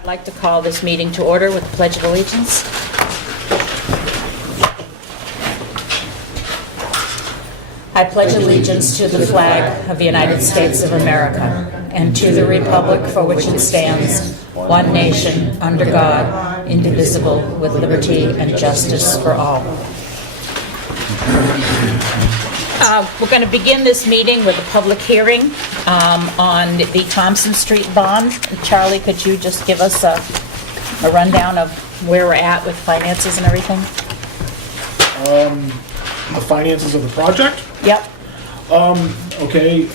I'd like to call this meeting to order with the Pledge of Allegiance. I pledge allegiance to the flag of the United States of America and to the republic for which it stands, one nation, under God, indivisible, with liberty and justice for all. We're going to begin this meeting with a public hearing on the Thompson Street bond. Charlie, could you just give us a rundown of where we're at with finances and everything? The finances of the project? Yep. Okay.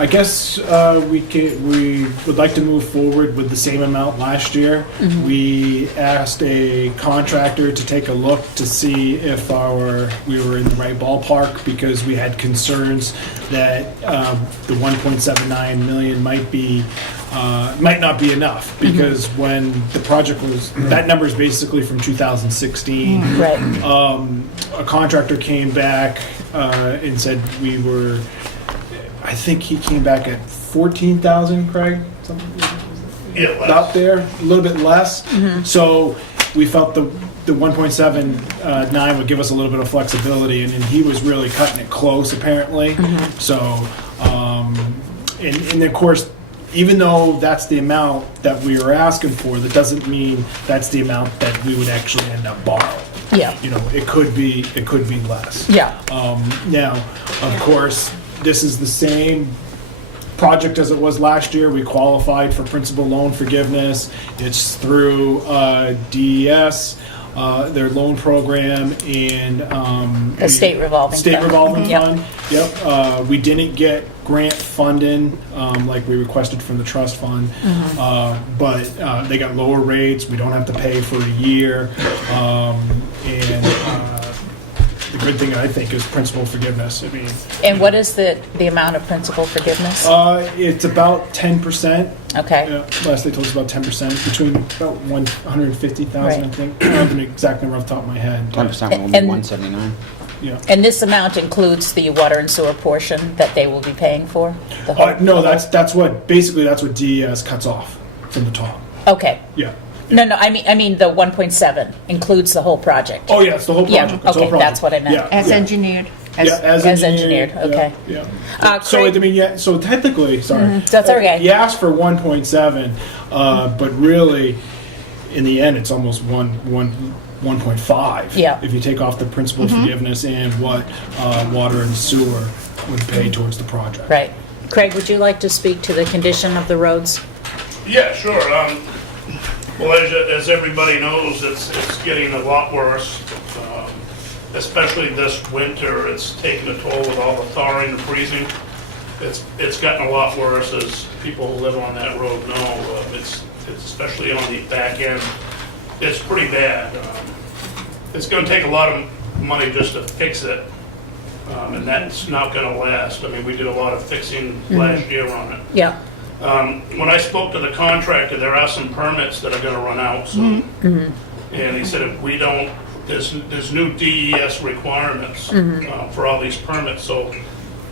I guess we would like to move forward with the same amount last year. Mm-hmm. We asked a contractor to take a look to see if we were in the right ballpark, because we had concerns that the 1.79 million might not be enough, because when the project was, that number is basically from 2016. Right. A contractor came back and said I think he came back at 14,000, Craig? Yeah, Out there, a little bit less. Mm-hmm. So we felt the 1.79 would give us a little bit of flexibility, and he was really cutting it close, apparently. Mm-hmm. So, and of course, even though that's the amount that we were asking for, that doesn't mean that's the amount that we would actually end up borrowing. Yeah. You know, it could be less. Yeah. Now, of course, this is the same project as it was last year. We qualified for principal loan forgiveness. It's through DES, their loan program, and The state revolving fund. Yep. We didn't get grant funding like we requested from the trust fund, but they got lower rates. We don't have to pay for a year, and the good thing, I think, is principal forgiveness. I mean, And what is the amount of principal forgiveness? it's about 10%. Okay. Yeah, last they told us about 10%, between about 150,000, Right. I think. I don't have an exact number off the top of my head. 10% will be And- 179. Yeah. And this amount includes the water and sewer portion that they will be paying for? The whole- No, that's what DES cuts off from the top. Okay. Yeah. No, I mean the 1.7 includes the whole project. Oh yeah, it's the whole Yeah, project. It's the okay, whole that's what I meant. Yeah, As yeah. engineered. Yeah, as engineered. Okay. Yeah. Craig- I mean, yeah. So technically, sorry. That's okay. You asked for 1.7, but really, in the end, it's almost 1.5. Yeah. If you take off the principal forgiveness and what water and sewer would pay towards the project. Right. Craig, would you like to speak to the condition of the roads? Yeah, sure. Well, as everybody knows, it's getting a lot worse. Especially this winter, it's taken a toll with all the thawing and freezing. It's gotten a lot worse, as people who live on that road know. It's especially on the back end. It's pretty bad. It's going to take a lot of money just to fix it, and that's not going to last. I mean, we did a lot of fixing last year on it. Yeah. When I spoke to the contractor, there are some permits that are gonna run out soon. And he said if we don't, there's new DES requirements for all these permits, so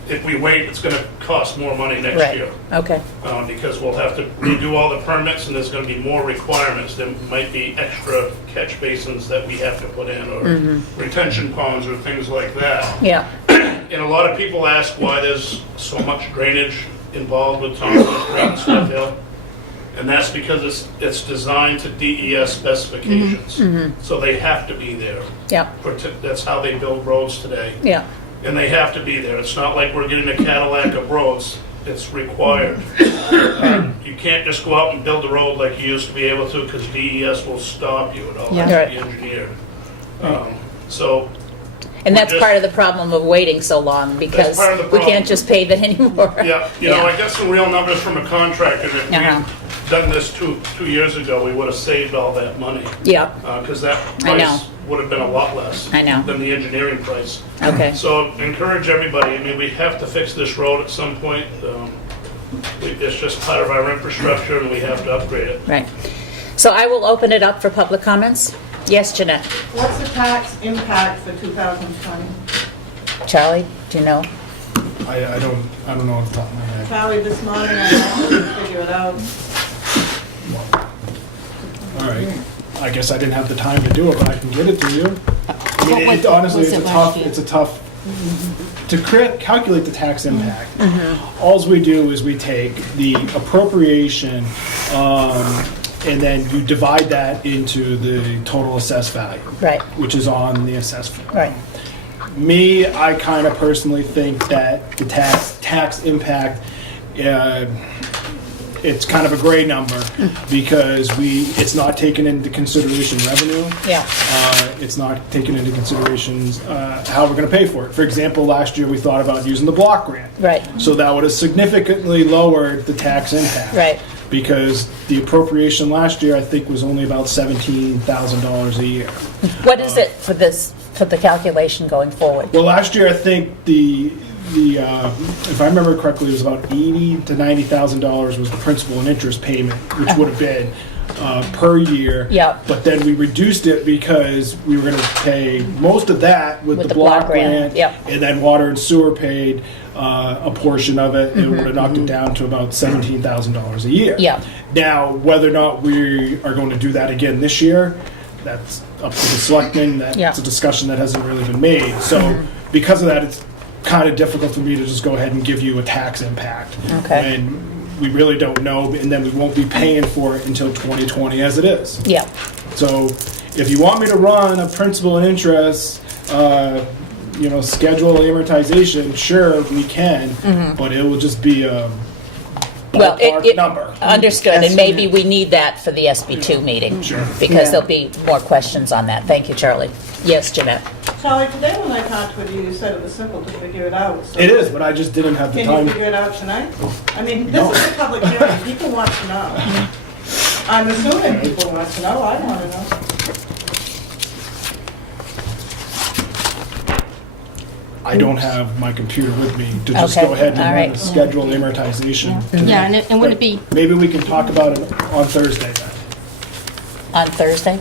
if we wait, it's gonna cost more money next Right. year. Okay. Because we'll have to redo all the permits, and there's gonna be more requirements. There might be extra catch basins that we have to put in, or retention ponds, or things like that. Yeah. And a lot of people ask why there's so much drainage involved with Thompson Street and Smith Hill. And that's because it's designed to DES specifications. So they have to be there. Yeah. That's how they build roads today. Yeah. And they have to be there. It's not like we're getting a Cadillac of roads. It's required. You can't just go out and build a road like you used to be able to, because DES will stop you. It all Yeah. has to be engineered. So And that's just- part of the problem of waiting so long, because part of the we problem. can't just pave it anymore. yeah, I got some real numbers from a contractor. If Uh-huh. we'd done this two years ago, we would have saved all that money. Yeah. Because that I know. price would have been a lot less I know. than the engineering price. Okay. So encourage everybody. I mean, we have to fix this road at some point. It's just part of our infrastructure, and we have to upgrade it. Right. So I will open it up for public comments. Yes, Jeanette. What's the tax impact for 2020? Charlie, do you know? I don't know off the top of my head. Charlie, this morning I had to figure it out. All right. I guess I didn't have the time to do it, but I can get it to you. I mean, What honestly, was it's it a last tough, year? it's a tough, to calculate the tax impact. Alls we do is we take the appropriation, and then you divide that into the total assessed value. Right. Which is on the assessed form. Right. Me, I kind of personally think that the tax impact, it's kind of a gray number because it's not taken into consideration revenue. Yeah. It's not taken into consideration how we're going to pay for it. For example, last year we thought about using the block grant. Right. So that would have significantly lowered the tax impact. Right. Because the appropriation last year, I think, was only about $17,000 a year. What is it for the calculation going forward? Well, last year I think if I remember correctly, it was about $80,000 to $90,000 was the principal and interest payment, which would have been per year. Yeah. But then we reduced it because we were going to pay most of that with the block grant, Yep. and then water and sewer paid a portion of it. It would have knocked it down to about $17,000 a year. Yeah. Now, whether or not we are going to do that again this year, that's up to the selectmen. That's Yeah. a discussion that hasn't really been made. So because of that, it's kind of difficult for me to just go ahead and give you a tax impact. Okay. And we really don't know, and then we won't be paying for it until 2020 as it is. Yeah. So if you want me to run a principal and interest, schedule amortization, sure, we can, but it will just be a Well, ballpark number. Understood, and maybe we need that for the SB2 meeting. Sure. Because there'll be more questions on that. Thank you, Charlie. Yes, Jeanette? Charlie, today when I talked with you, you said it was simple to figure it out. So It is, but I just didn't have the Can you time. figure it out tonight? I mean, No. this is a public hearing, people want to know. I'm assuming people want to know, I want to know. I don't have my computer with me to just Okay, go ahead and all run right. a schedule amortization. Yeah, and would it be, Maybe we can talk about it on Thursday then, On Thursday?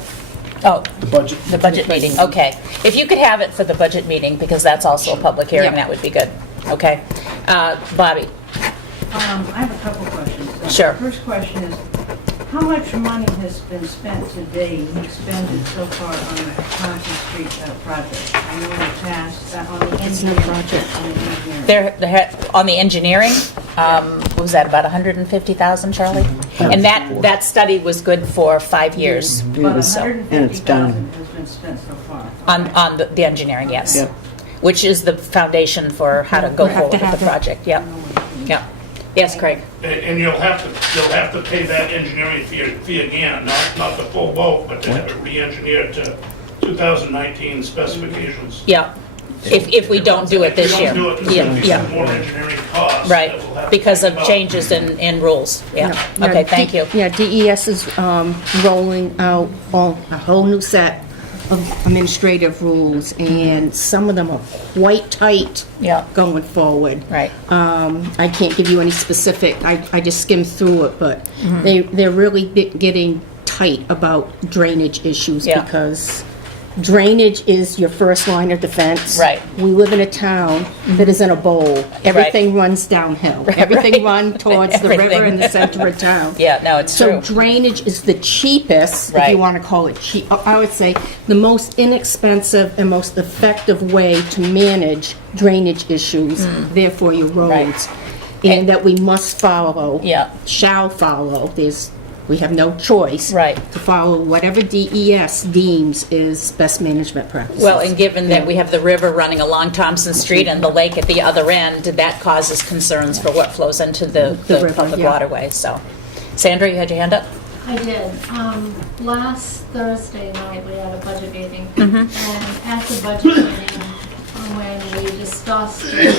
Oh, the budget. the budget meeting, okay. If you could have it for the budget meeting, because that's also a public hearing, Yeah. that would be good. Okay. Bobby? I have a couple questions. Sure. The first question is, how much money has been spent to date, expended so far on the Concha Street project? I know in the past, on the engineering. project. On the engineering. On the engineering, what was that, about 150,000, Charlie? And that study was good for 5 years. But So, 150,000 has been spent so far. on the engineering, yes. Yep. Which is the foundation for how to go We have forward to with the have it. project, yep. Yep. Yes, Craig? And you'll have to pay that engineering fee again, not the full boat, but to have it re-engineered to 2019 specifications. Yeah. If we don't do it this year. If you don't do it, there's going to be Yeah, some more engineering costs. right, that we'll have to because think of about. changes in rules, yeah. Okay, thank you. Yeah, DES is rolling out a whole new set of administrative rules, and some of them are quite tight Yeah. going forward. Right. I can't give you any specific, I just skimmed through it, but Mm-hmm. they're really getting tight about drainage issues Yeah. because drainage is your first line of defense. Right. We live in a town that is in a bowl. Everything runs downhill. Everything runs towards the river Everything. in the center of town. Yeah, no, it's So true. drainage is the cheapest, if Right. you want to call it cheap, I would say the most inexpensive and most effective way to manage drainage issues, therefore your roads. And that we must follow, Yeah. shall follow, we have no choice. Right. To follow whatever DES deems is best management practices. Well, and given that we have the river running along Thompson Street and the lake at the other end, that causes concerns for what flows into the river, public yeah. waterway, so. Sandra, you had your hand up? I did. Last Thursday night, we had a budget meeting. Mm-hmm. And at the budget meeting, when we discussed it,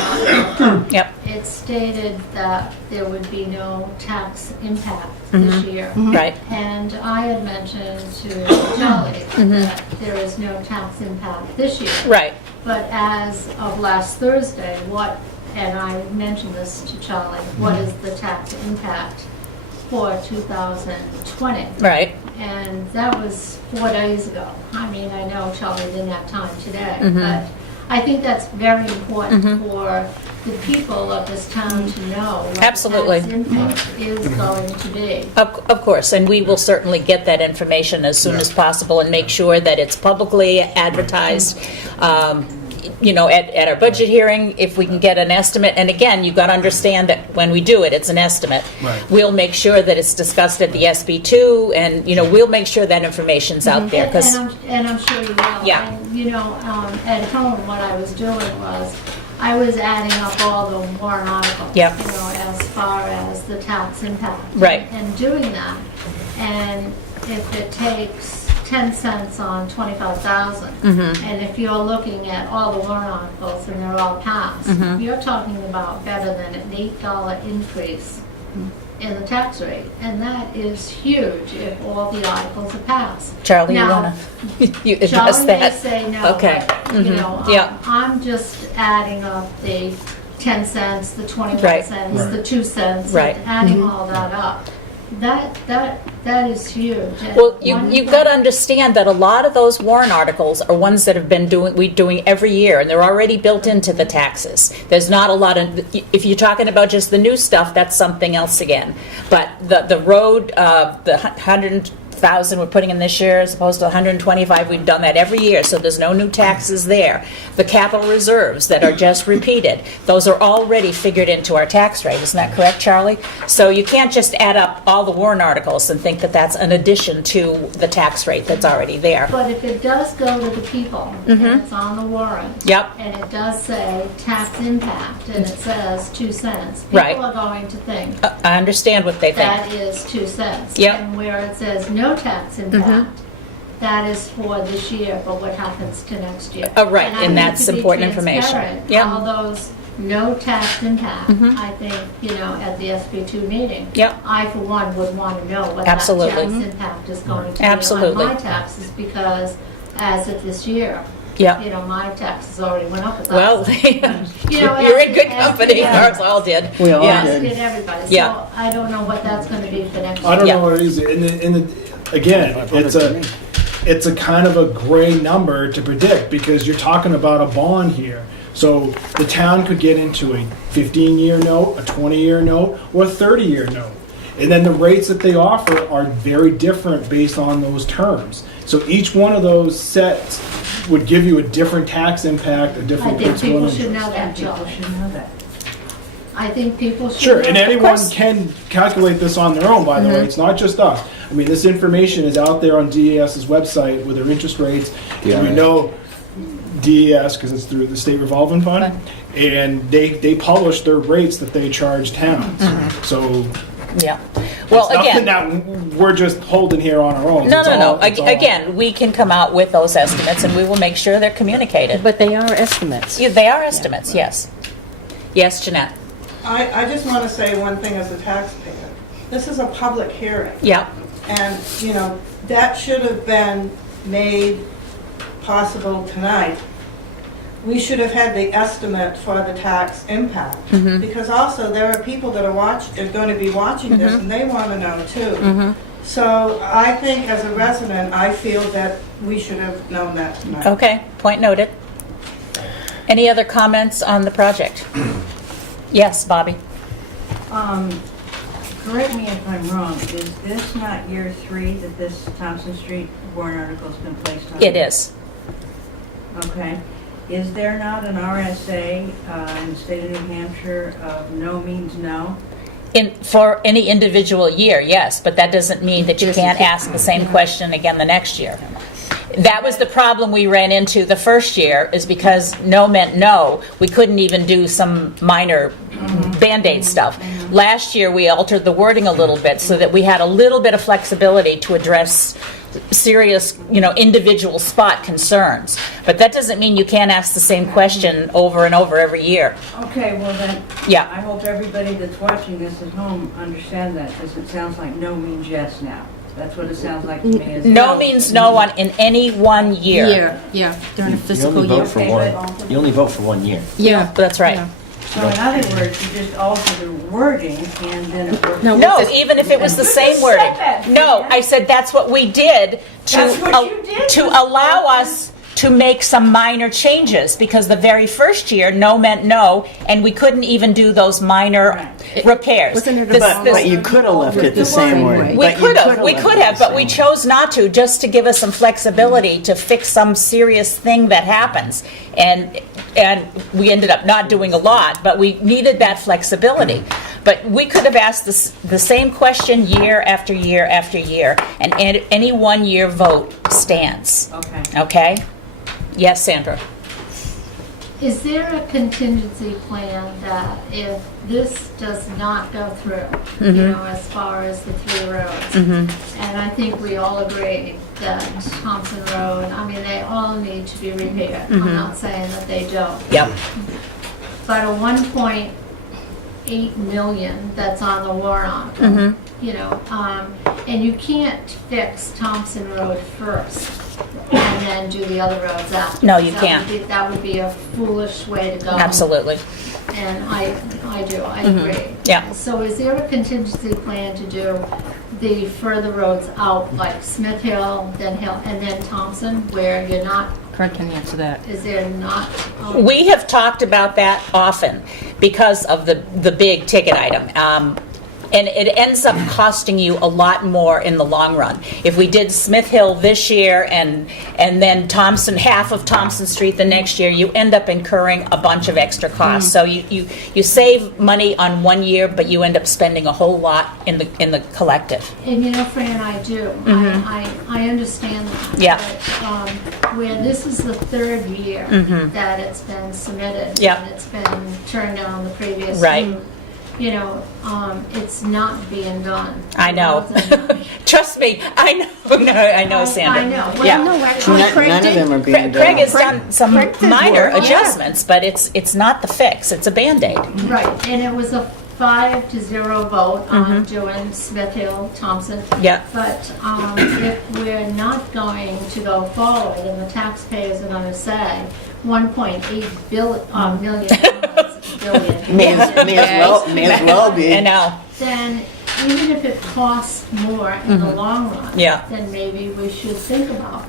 Yep. it stated that there would be no tax impact this year. Right. And I had mentioned to Charlie that there is no tax impact this year. Right. But as of last Thursday, and I mentioned this to Charlie, what is the tax impact for 2020? Right. And that was 4 days ago. I mean, I know Charlie didn't have time today, Mm-hmm. but I think that's very important for the people of this town to know what Absolutely. the tax impact is going to be. Of course, and we will certainly get that information as soon as possible and make sure that it's publicly advertised. At our budget hearing, if we can get an estimate, and again, you've got to understand that when we do it, it's an estimate. Right. We'll make sure that it's discussed at the SB2, and, we'll make sure that information's out there, because, And I'm sure you will. Yeah. And, at home, what I was doing was, I was adding up all the warrant articles. Yep. As far as the tax impact. Right. And doing that. And if it takes 10 cents on 25,000, and if you're looking at all the warrant articles and they're all passed, you're talking about better than an $8 increase in the tax rate. And that is huge if all the articles are passed. Charlie, you Now, want to address Charlie may that? say no, Okay. but, Yeah. I'm just adding up the 10 cents, the 21 Right. cents, the 2 cents, Right. and adding all that up. That is huge. And Well, one you've thing- got to understand that a lot of those warrant articles are ones that have been doing every year, and they're already built into the taxes. There's not a lot of, if you're talking about just the new stuff, that's something else again. But the road, the 100,000 we're putting in this year as opposed to 125, we've done that every year, so there's no new taxes there. The capital reserves that are just repeated, those are already figured into our tax rate. Isn't that correct, Charlie? So you can't just add up all the warrant articles and think that that's an addition to the tax rate that's already there. But if it does go to the people, and it's on the warrant, Yep. and it does say tax impact, and it says 2 cents, Right. people are going to think I understand what they think. that is 2 cents. Yep. And where it says no tax impact, that is for this year, but what happens to next year? Oh, right, I and need that's to be important information. transparent. Yep. All those no tax impact, I think, at the SB2 meeting. Yep. I, for one, would want to know what Absolutely. that tax impact is going to be Absolutely. on my taxes, because as of this year, Yeah. my taxes already went up 1,000. Well, You're you're in good company. Ours all did. We all Yeah. As did everybody. Yeah. So I don't know what that's going to be for next year. I don't Yeah. know what it is. Again, it's a kind of a gray number to predict, because you're talking about a bond here. So the town could get into a 15-year note, a 20-year note, or a 30-year note. And then the rates that they offer are very different based on those terms. So each one of those sets would give you a different tax impact, a I different think principal people and should interest. know that, People Joe. should know that. I think people should. Sure, know and that. anyone course. can calculate this on their own, by the way. It's not just us. I mean, this information is out there on DES's website with their interest rates. And we know DES, because it's through the state revolving fund, and they publish their rates that they charge towns. So Yeah. Well, it's nothing again, that we're just holding here on our own. no. It's all- Again, we can come out with those estimates, and we will make sure they're communicated. But they are estimates. Yeah, they are estimates, yes. Yes, Jeanette? I just want to say one thing as a taxpayer. This is a public hearing, Yeah. and, that should have been made possible tonight. We should have had the estimate for the tax impact, because also there are people that are going to be watching this, and they want to know too. So I think as a resident, I feel that we should have known that tonight. Okay, point noted. Any other comments on the project? Yes, Bobby? Correct me if I'm wrong, is this not year 3 that this Thompson Street warrant article's been placed on? It is. Okay. Is there not an RSA in the state of New Hampshire of no means no? For any individual year, yes, but that doesn't mean that you can't ask the same question again the next year. That was the problem we ran into the first year, is because no meant no. We couldn't even do some minor Band-Aid stuff. Last year, we altered the wording a little bit so that we had a little bit of flexibility to address serious, individual spot concerns. But that doesn't mean you can't ask the same question over and over every year. Okay, well then, Yeah. I hope everybody that's watching this at home understand that, because it sounds like no means yes now. That's what it sounds like to me. Is No means no in any one year. Yeah, during a You fiscal only year. vote for Okay, one. but- You only vote for 1 year. Yeah. That's right. Yeah. So in other words, you just alter the wording and then it works. No, No, even if it was the same wording. that, No, Jan. I said that's what we did That's what you did to was allow alter- us to make some minor changes, because the very first year, no meant no, and we couldn't even do those minor repairs. Wasn't it This- about- this- But you could have left it the same way. we But you we left could it have, the but we same chose not to, just to give us some flexibility to fix some serious thing that happens. And we ended up not doing a lot, but we needed that flexibility. But we could have asked the same question year after year after year, and any one-year vote stands. Okay. Okay? Yes, Sandra? Is there a contingency plan that if this does not go through, you know, as far as the 3 roads? And I think we all agree that Thompson Road, I mean, they all need to be repaired. I'm not saying that they don't. Yep. But a 1.8 million that's on the warrant article, you know, and you can't fix Thompson Road first and then do the other roads after. No, you can't. That would be a foolish way to go. Absolutely. And I agree. Yeah. So is there a contingency plan to do the further roads out, like Smith Hill, then Hill, and then Thompson, where you're not, Craig can answer that. is there not? We have talked about that often because of the big ticket item. And it ends up costing you a lot more in the long run. If we did Smith Hill this year and then Thompson, half of Thompson Street the next year, you end up incurring a bunch of extra costs. So you save money on one year, but you end up spending a whole lot in the collective. And you know, Fran, I do. I understand that. Yeah. But, where this is the 3rd year that it's been submitted. Yeah. And it's been turned down the previous. Right. You know, it's not being done. I know. The roads are not- Trust me, I know. No, I know, Sandra. I know. Well, Yeah. No, actually, Craig None of did. them are being Craig done. has done some Craig did minor work. adjustments, but it's not the fix. It's a Band-Aid. Right, and it was a 5-0 vote on doing Smith Hill, Thompson. Yeah. But if we're not going to go forward and the taxpayers are going to say 1.8 million, May as well be. I know. then even if it costs more in the long run, Yeah. then maybe we should think about.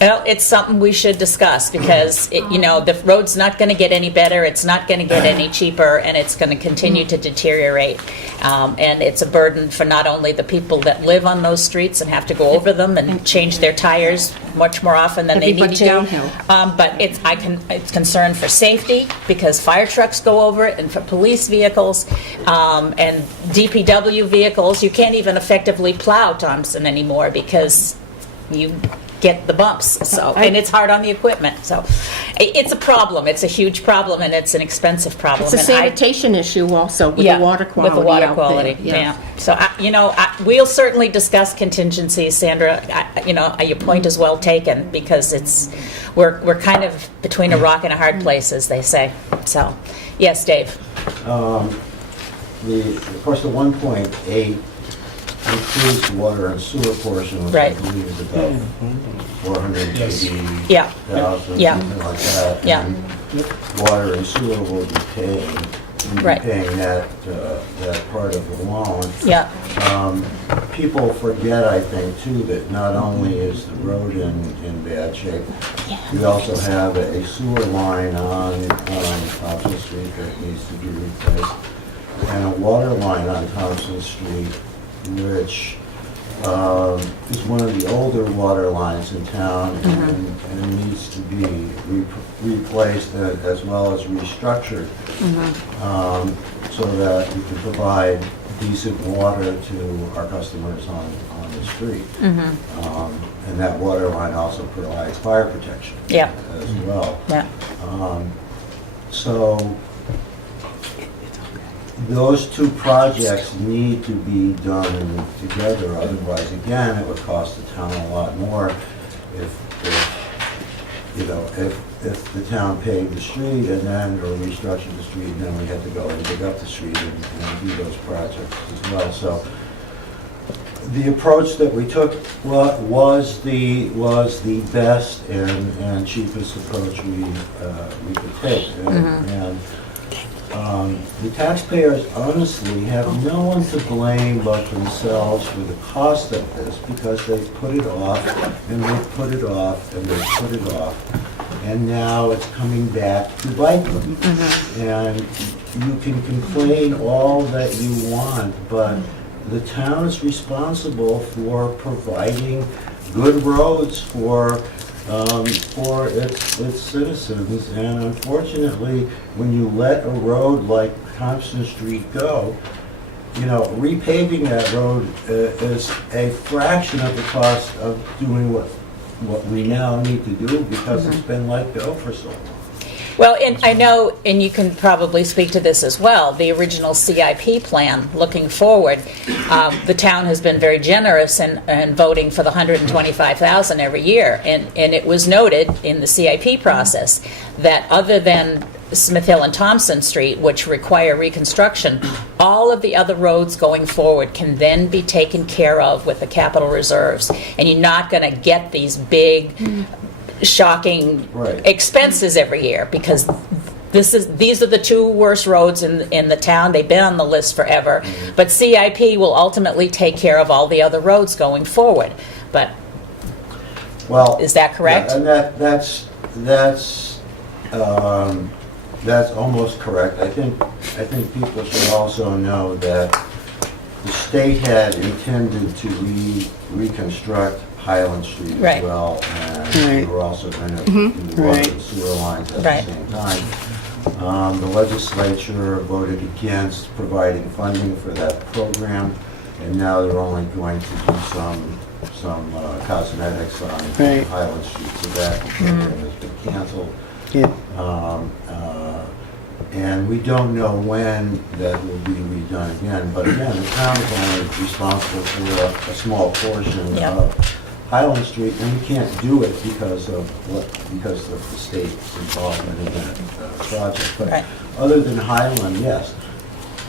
Well, it's something we should discuss because, the road's not going to get any better, it's not going to get any cheaper, and it's going to continue to deteriorate. And it's a burden for not only the people that live on those streets and have to go over them and change their tires much more often than they need Everybody to. downhill. But it's concern for safety because fire trucks go over it, and for police vehicles and DPW vehicles. You can't even effectively plow Thompson anymore because you get the bumps. So, and it's hard on the equipment. So, it's a problem. It's a huge problem, and it's an expensive problem. It's a And sanitation issue also with the water quality with the water out quality. there. Yeah. So, we'll certainly discuss contingencies, Sandra. Your point is well taken because we're kind of between a rock and a hard place, as they say. So, yes, Dave. Of course, the 1.8 includes the water and sewer portion, which Right. I believe is about 480,000, Yeah. Yeah. something like that. Yeah. And water and sewer will be paying, Right. that part of the loan. Yeah. People forget, I think, too, that not only is the road in bad shape, we also have a sewer line on Thompson Street that needs to be replaced, and a water line on Thompson Street, which is one of the older water lines in town and needs to be replaced as well as restructured so that we can provide decent water to our customers on the street. And that water line also provides fire protection Yeah. as well. Yeah. So those two projects need to be done together, otherwise, again, it would cost the town a lot more if the town paved the street and then, or restructured the street, and then we had to go and dig up the street and do those projects as well. So the approach that we took was the best and cheapest approach we could take. And the taxpayers honestly have no one to blame but themselves for the cost of this because they put it off and they put it off and they put it off. and now it's coming back to bite them. And you can complain all that you want, but the town is responsible for providing good roads for its citizens. And unfortunately, when you let a road like Thompson Street go, you know, repaving that road is a fraction of the cost of doing what we now need to do because it's been let go for so long. Well, and I know, and you can probably speak to this as well, the original CIP plan, looking forward, the town has been very generous in voting for the $125,000 every year. And it was noted in the CIP process that other than Smith Hill and Thompson Street, which require reconstruction, all of the other roads going forward can then be taken care of with the capital reserves. And you're not going to get these big, shocking Right. expenses every year, because these are the two worst roads in the town. They've been on the list forever. But CIP will ultimately take care of all the other roads going forward. But Well, is that correct? yeah, and that's almost correct. I think people should also know that the state had intended to reconstruct Highland Street Right. as well, and we were also going to do water Right. and sewer lines at Right. the same time. The legislature voted against providing funding for that program, and now they're only going to do some cosmetics on Right. Highland Street, so that program has been canceled. Yeah. And we don't know when that will be redone again, but again, the town is only responsible for a small portion Yep. of Highland Street, and we can't do it because of the state's involvement in that project. But Right. other than Highland, yes,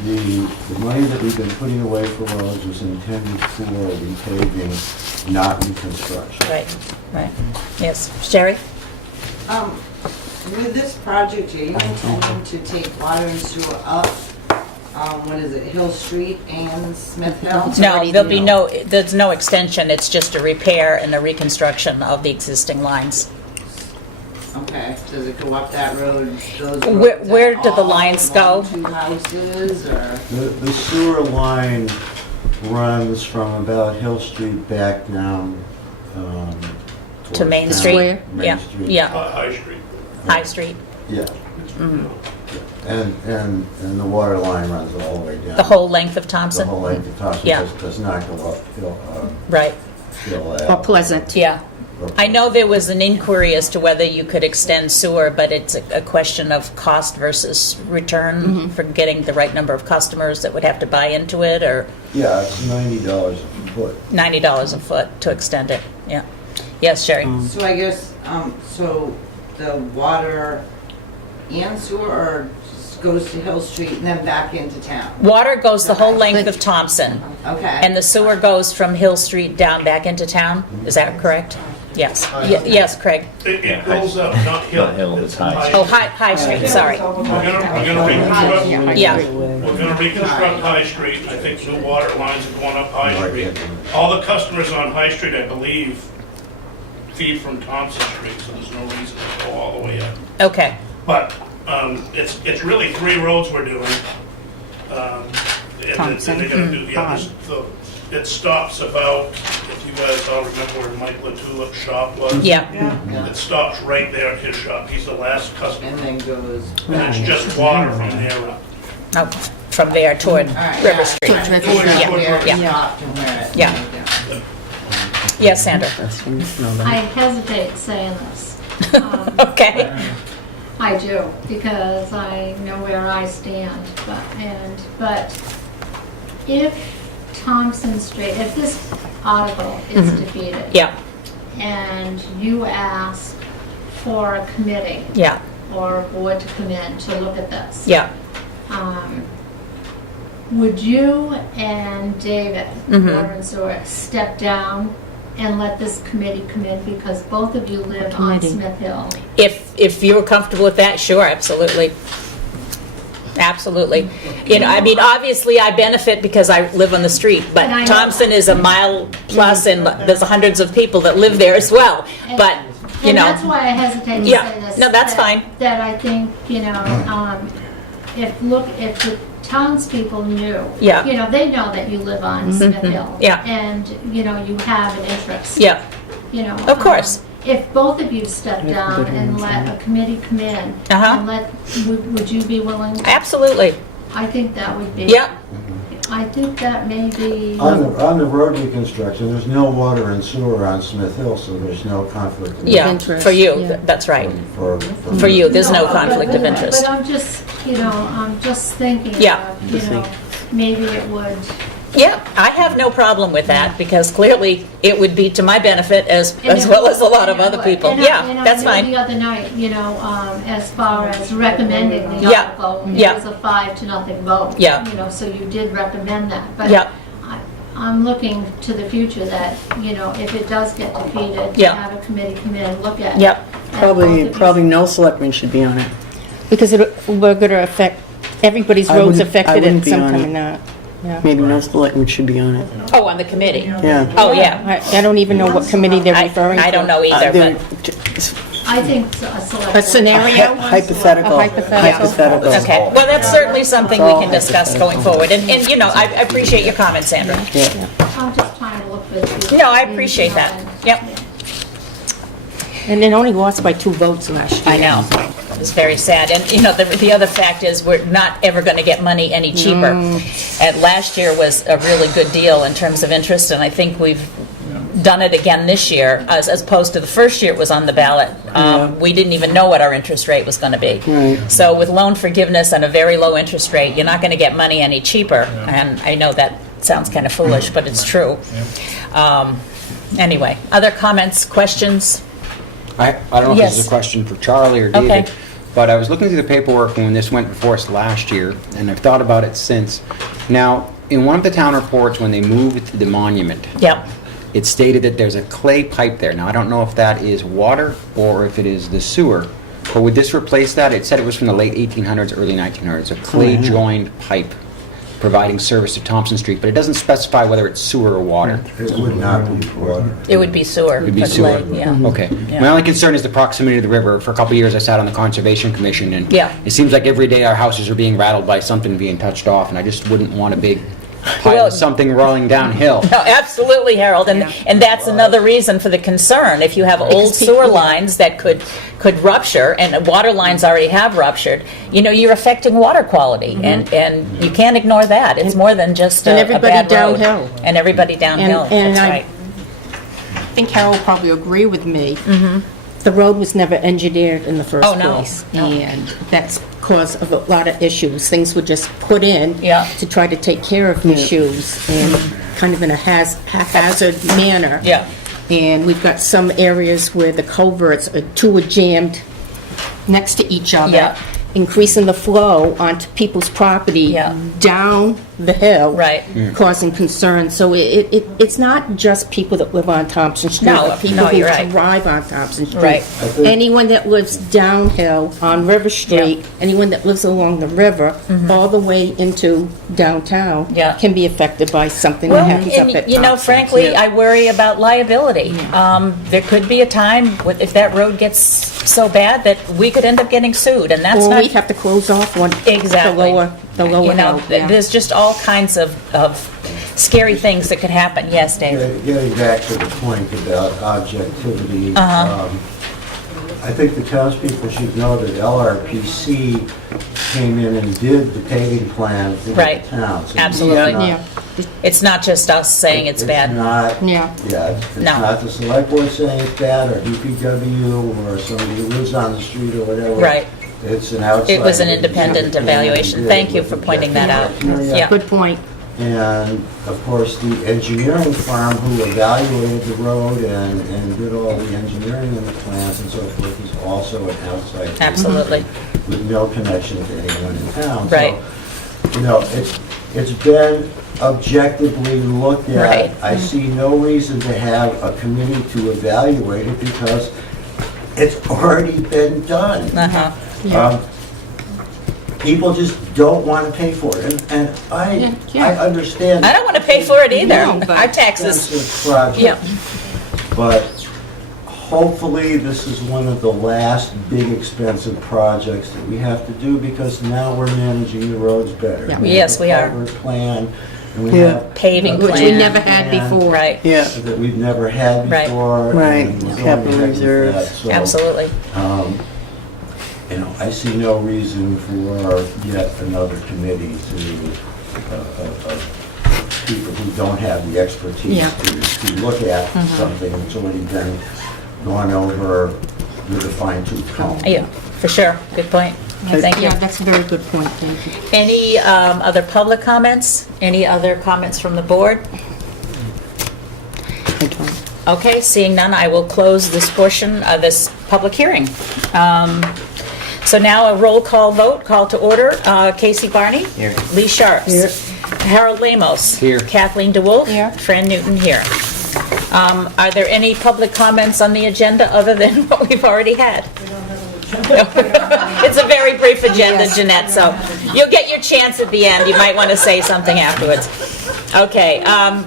the money that we've been putting away for roads was intended for repaving, not reconstruction. Right. Yes. Sherry? With this project, are you intending to take water and sewer up, what is it, Hill Street and Smith Hill? No, there's no extension. It's just a repair and a reconstruction of the existing lines. Okay, does it go up that road? Those Where- roads where that do the all lines belong go? to houses, or? The sewer line runs from about Hill Street back down, To towards Main town. Street? Where? Main Yeah, Street. yeah. High Street. High Street. Yeah. And the water line runs all the way down. The whole length of The Thompson? whole length of Thompson Yeah. does not go up Right. Hill Or Ave. Pleasant. Yeah. I know there was an inquiry as to whether you could extend sewer, but it's a question of cost versus return for getting the right number of customers that would have to buy into it, or Yeah, it's $90 a foot. $90 a foot to extend it. Yeah. Yes, Sherry? So I guess, so the water and sewer just goes to Hill Street and then back into town? Water goes the whole length of Thompson, Okay. and the sewer goes from Hill Street down back into town. Is that correct? Yes. Yes, Craig. It goes up, not Hill. It's High. Oh, High Street, sorry. We're gonna reconstruct. Yeah. We're gonna reconstruct High Street. I think new water lines are going up High Street. All the customers on High Street, I believe, feed from Thompson Street, so there's no reason to go all the way up. Okay. But it's really 3 roads we're doing. And they're gonna do the others. So it stops about, if you guys all remember where Mike LaTulip's shop was. Yeah. It stops right there at his shop. He's the last customer. And then goes. And it's just water from there up. Oh, from there toward All right, River yeah. Street. Trying to figure out Yeah, where it yeah. stopped and where it. Yeah. Yes, Sandra? That's when you smell that. I hesitate saying this. Okay. I do, because I know where I stand, but if Thompson Street, if this article is defeated. Yeah, And you ask for a committee yeah, or a board to come in to look at this. yeah. Would you and David, Water and Sewer, step down and let this committee come in, because both of you live on Committee. Smith Hill? If you were comfortable with that, sure, absolutely. Absolutely. You know, I mean, obviously I benefit because I live on the street, but And I know Thompson is a mile plus and there's hundreds of people that live there as well. But you And know. that's why I hesitate to Yeah. say this. No, that's that- fine. That I think, if the townspeople knew. Yeah. They know that you live on Smith Hill. Yeah. And, you have an interest. Yeah, of course. If both of you step down and let a committee come in, Uh-huh. and would you be willing? Absolutely. I think that would be. Yep. I think that may be. On the road reconstruction, there's no water and sewer on Smith Hill, so there's no conflict of Yeah, interest, for you, yeah. that's right. for For you, there's no but- conflict of interest. But I'm just thinking Yeah. about, maybe it would. Yeah, I have no problem with that, because clearly it would be to my benefit as And it well would- as a lot of and it other would. people. And Yeah, I that's know fine. The other night, as far as recommending the Yeah, article, yeah. it was a 5-0 vote. Yeah. So you did recommend that. But Yeah. I'm looking to the future that, if it does get defeated, Yeah. have a committee come in, look at it. Yep. and both of you- Probably no selectman should be on it. Because we're going to affect, everybody's I roads wouldn't- I affected at wouldn't be some on time it. or not. Yeah. Maybe no selectman should be on it. Oh, on the committee? Yeah. Oh, yeah. I don't even know what committee they're referring to. I don't know either, They're- but, I think a select. A scenario? Hypothetical. A hypothetical. Hypothetical. okay. Well, that's certainly something we can discuss going forward. And I appreciate your comments, Sandra. Yeah. I'm just trying to look for the future. No, I appreciate that. Yep. And it only lost by 2 votes last year. I know. It's very sad. And, the other fact is, we're not ever going to get money any cheaper. And last year was a really good deal in terms of interest, and I think we've done it again this year, as opposed to the first year it was on the ballot. We didn't even know what our interest rate was going to be. Right. So with loan forgiveness and a very low interest rate, you're not going to get money any cheaper. And I know that sounds kind of foolish, but it's true. Anyway, other comments, questions? I don't know if this is Yes. a question for Charlie or Okay. David, but I was looking through the paperwork when this went before us last year, and I've thought about it since. Now, in one of the town reports, when they moved the monument, Yep. it stated that there's a clay pipe there. Now, I don't know if that is water or if it is the sewer, but would this replace that? It said it was from the late 1800s, early 1900s, a clay-joined pipe providing service to Thompson Street, but it doesn't specify whether it's sewer or water. It would not be water. It would be sewer. It would be but sewer. clay, yeah. Okay. Yeah. My only concern is the proximity to the river. For a couple of years, I sat on the Conservation Commission, and Yeah. it seems like every day our houses are being rattled by something being touched off, and I just wouldn't want a big pile Well- of something rolling downhill. No, absolutely, Harold, and that's another reason for the concern. If you have old sewer lines that could rupture, and water lines already have ruptured, you're affecting water quality, and you can't ignore that. It's more than just And a everybody bad road. downhill. And everybody downhill, And that's I right. think Carol will probably agree with me. The road was never engineered in the first Oh, no, place. no. And that's cause of a lot of issues. Things were just put in Yeah. to try to take care of issues and kind of in a haphazard manner. Yeah. And we've got some areas where the culverts, 2 are jammed next to each other, Yeah. increasing the flow onto people's property Yeah. down the hill. Right. Causing concern. So it's not just people that live on Thompson Street, No, but people no, who you're right. drive on Thompson Street. Right. Anyone that lives downhill on River Street, anyone that lives along the river, all the way into downtown, Mm-hmm. Yeah. can be affected by something Well, that happens up and, at you know, Thompson. frankly, I worry about liability. There could be a time, if that road gets so bad, that we could end up getting sued, and that's Or not... we'd have to close off Exactly. the lower hill. Yeah. There's just all kinds of scary things that could happen. Yes, Dave? Getting back to the point about objectivity, Uh-huh. I think the townspeople should know that LRPC came in and did the paving plan for Right. the town. So Absolutely. it's not- Yeah. It's not just us saying it's bad. not, Yeah. it's No. not the select board saying it's bad, or DPW, or somebody who lives on the street or whatever. Right. It's an outside. It was an independent evaluation. Thank you for pointing that out. Yeah. Good point. And of course, the engineering firm who evaluated the road and did all the engineering and the plans and so forth is also an outside. firm Absolutely. With no connection to anyone in town. Right. So, it's been objectively looked at. Right. I see no reason to have a committee to evaluate it because it's already been done. Uh-huh. People just don't want to pay for it, and I understand. I don't want to pay for it either. No, but- Our taxes. Expensive project. Yeah. But hopefully, this is one of the last big expensive projects that we have to do because now we're managing the roads better. Yeah. Yes, we are. have a culvert plan, and we Yeah. have Paving Which we plan. never had before. Right, Yeah, that we've never had Right. before. Right. and we're going Capital ahead with reserves. that. So, absolutely. You know, I see no reason for yet another committee of people who don't have the expertise Yeah. to look at something that's already been gone over with a fine tooth comb. Yeah, for sure. Good point. Thank you. Yeah, that's a very good point, thank you. Any other public comments? Any other comments from the board? I don't. Okay, seeing none, I will close this portion of this public hearing. So now a roll call vote, call to order. Casey Barney? Here. Lee Sharps? Here. Harold Lamos? Here. Kathleen DeWolf? Here. Fran Newton here. Are there any public comments on the agenda other than what we've already had? It's a very brief agenda, Jeanette, so you'll get your chance at the end. You might want to say something afterwards. Okay,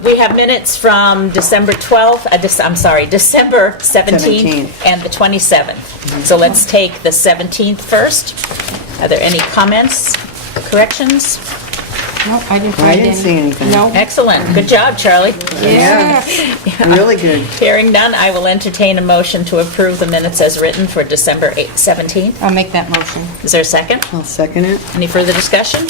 we have minutes from December 12th, December 17th 17th. and the 27th. So let's take the 17th first. Are there any comments, corrections? No, I didn't I find any. didn't see anything. No. Excellent, good job, Charlie. Yeah. Really good. Hearing none, I will entertain a motion to approve the minutes as written for December 17th. I'll make that motion. Is there a second? I'll second it. Any further discussion?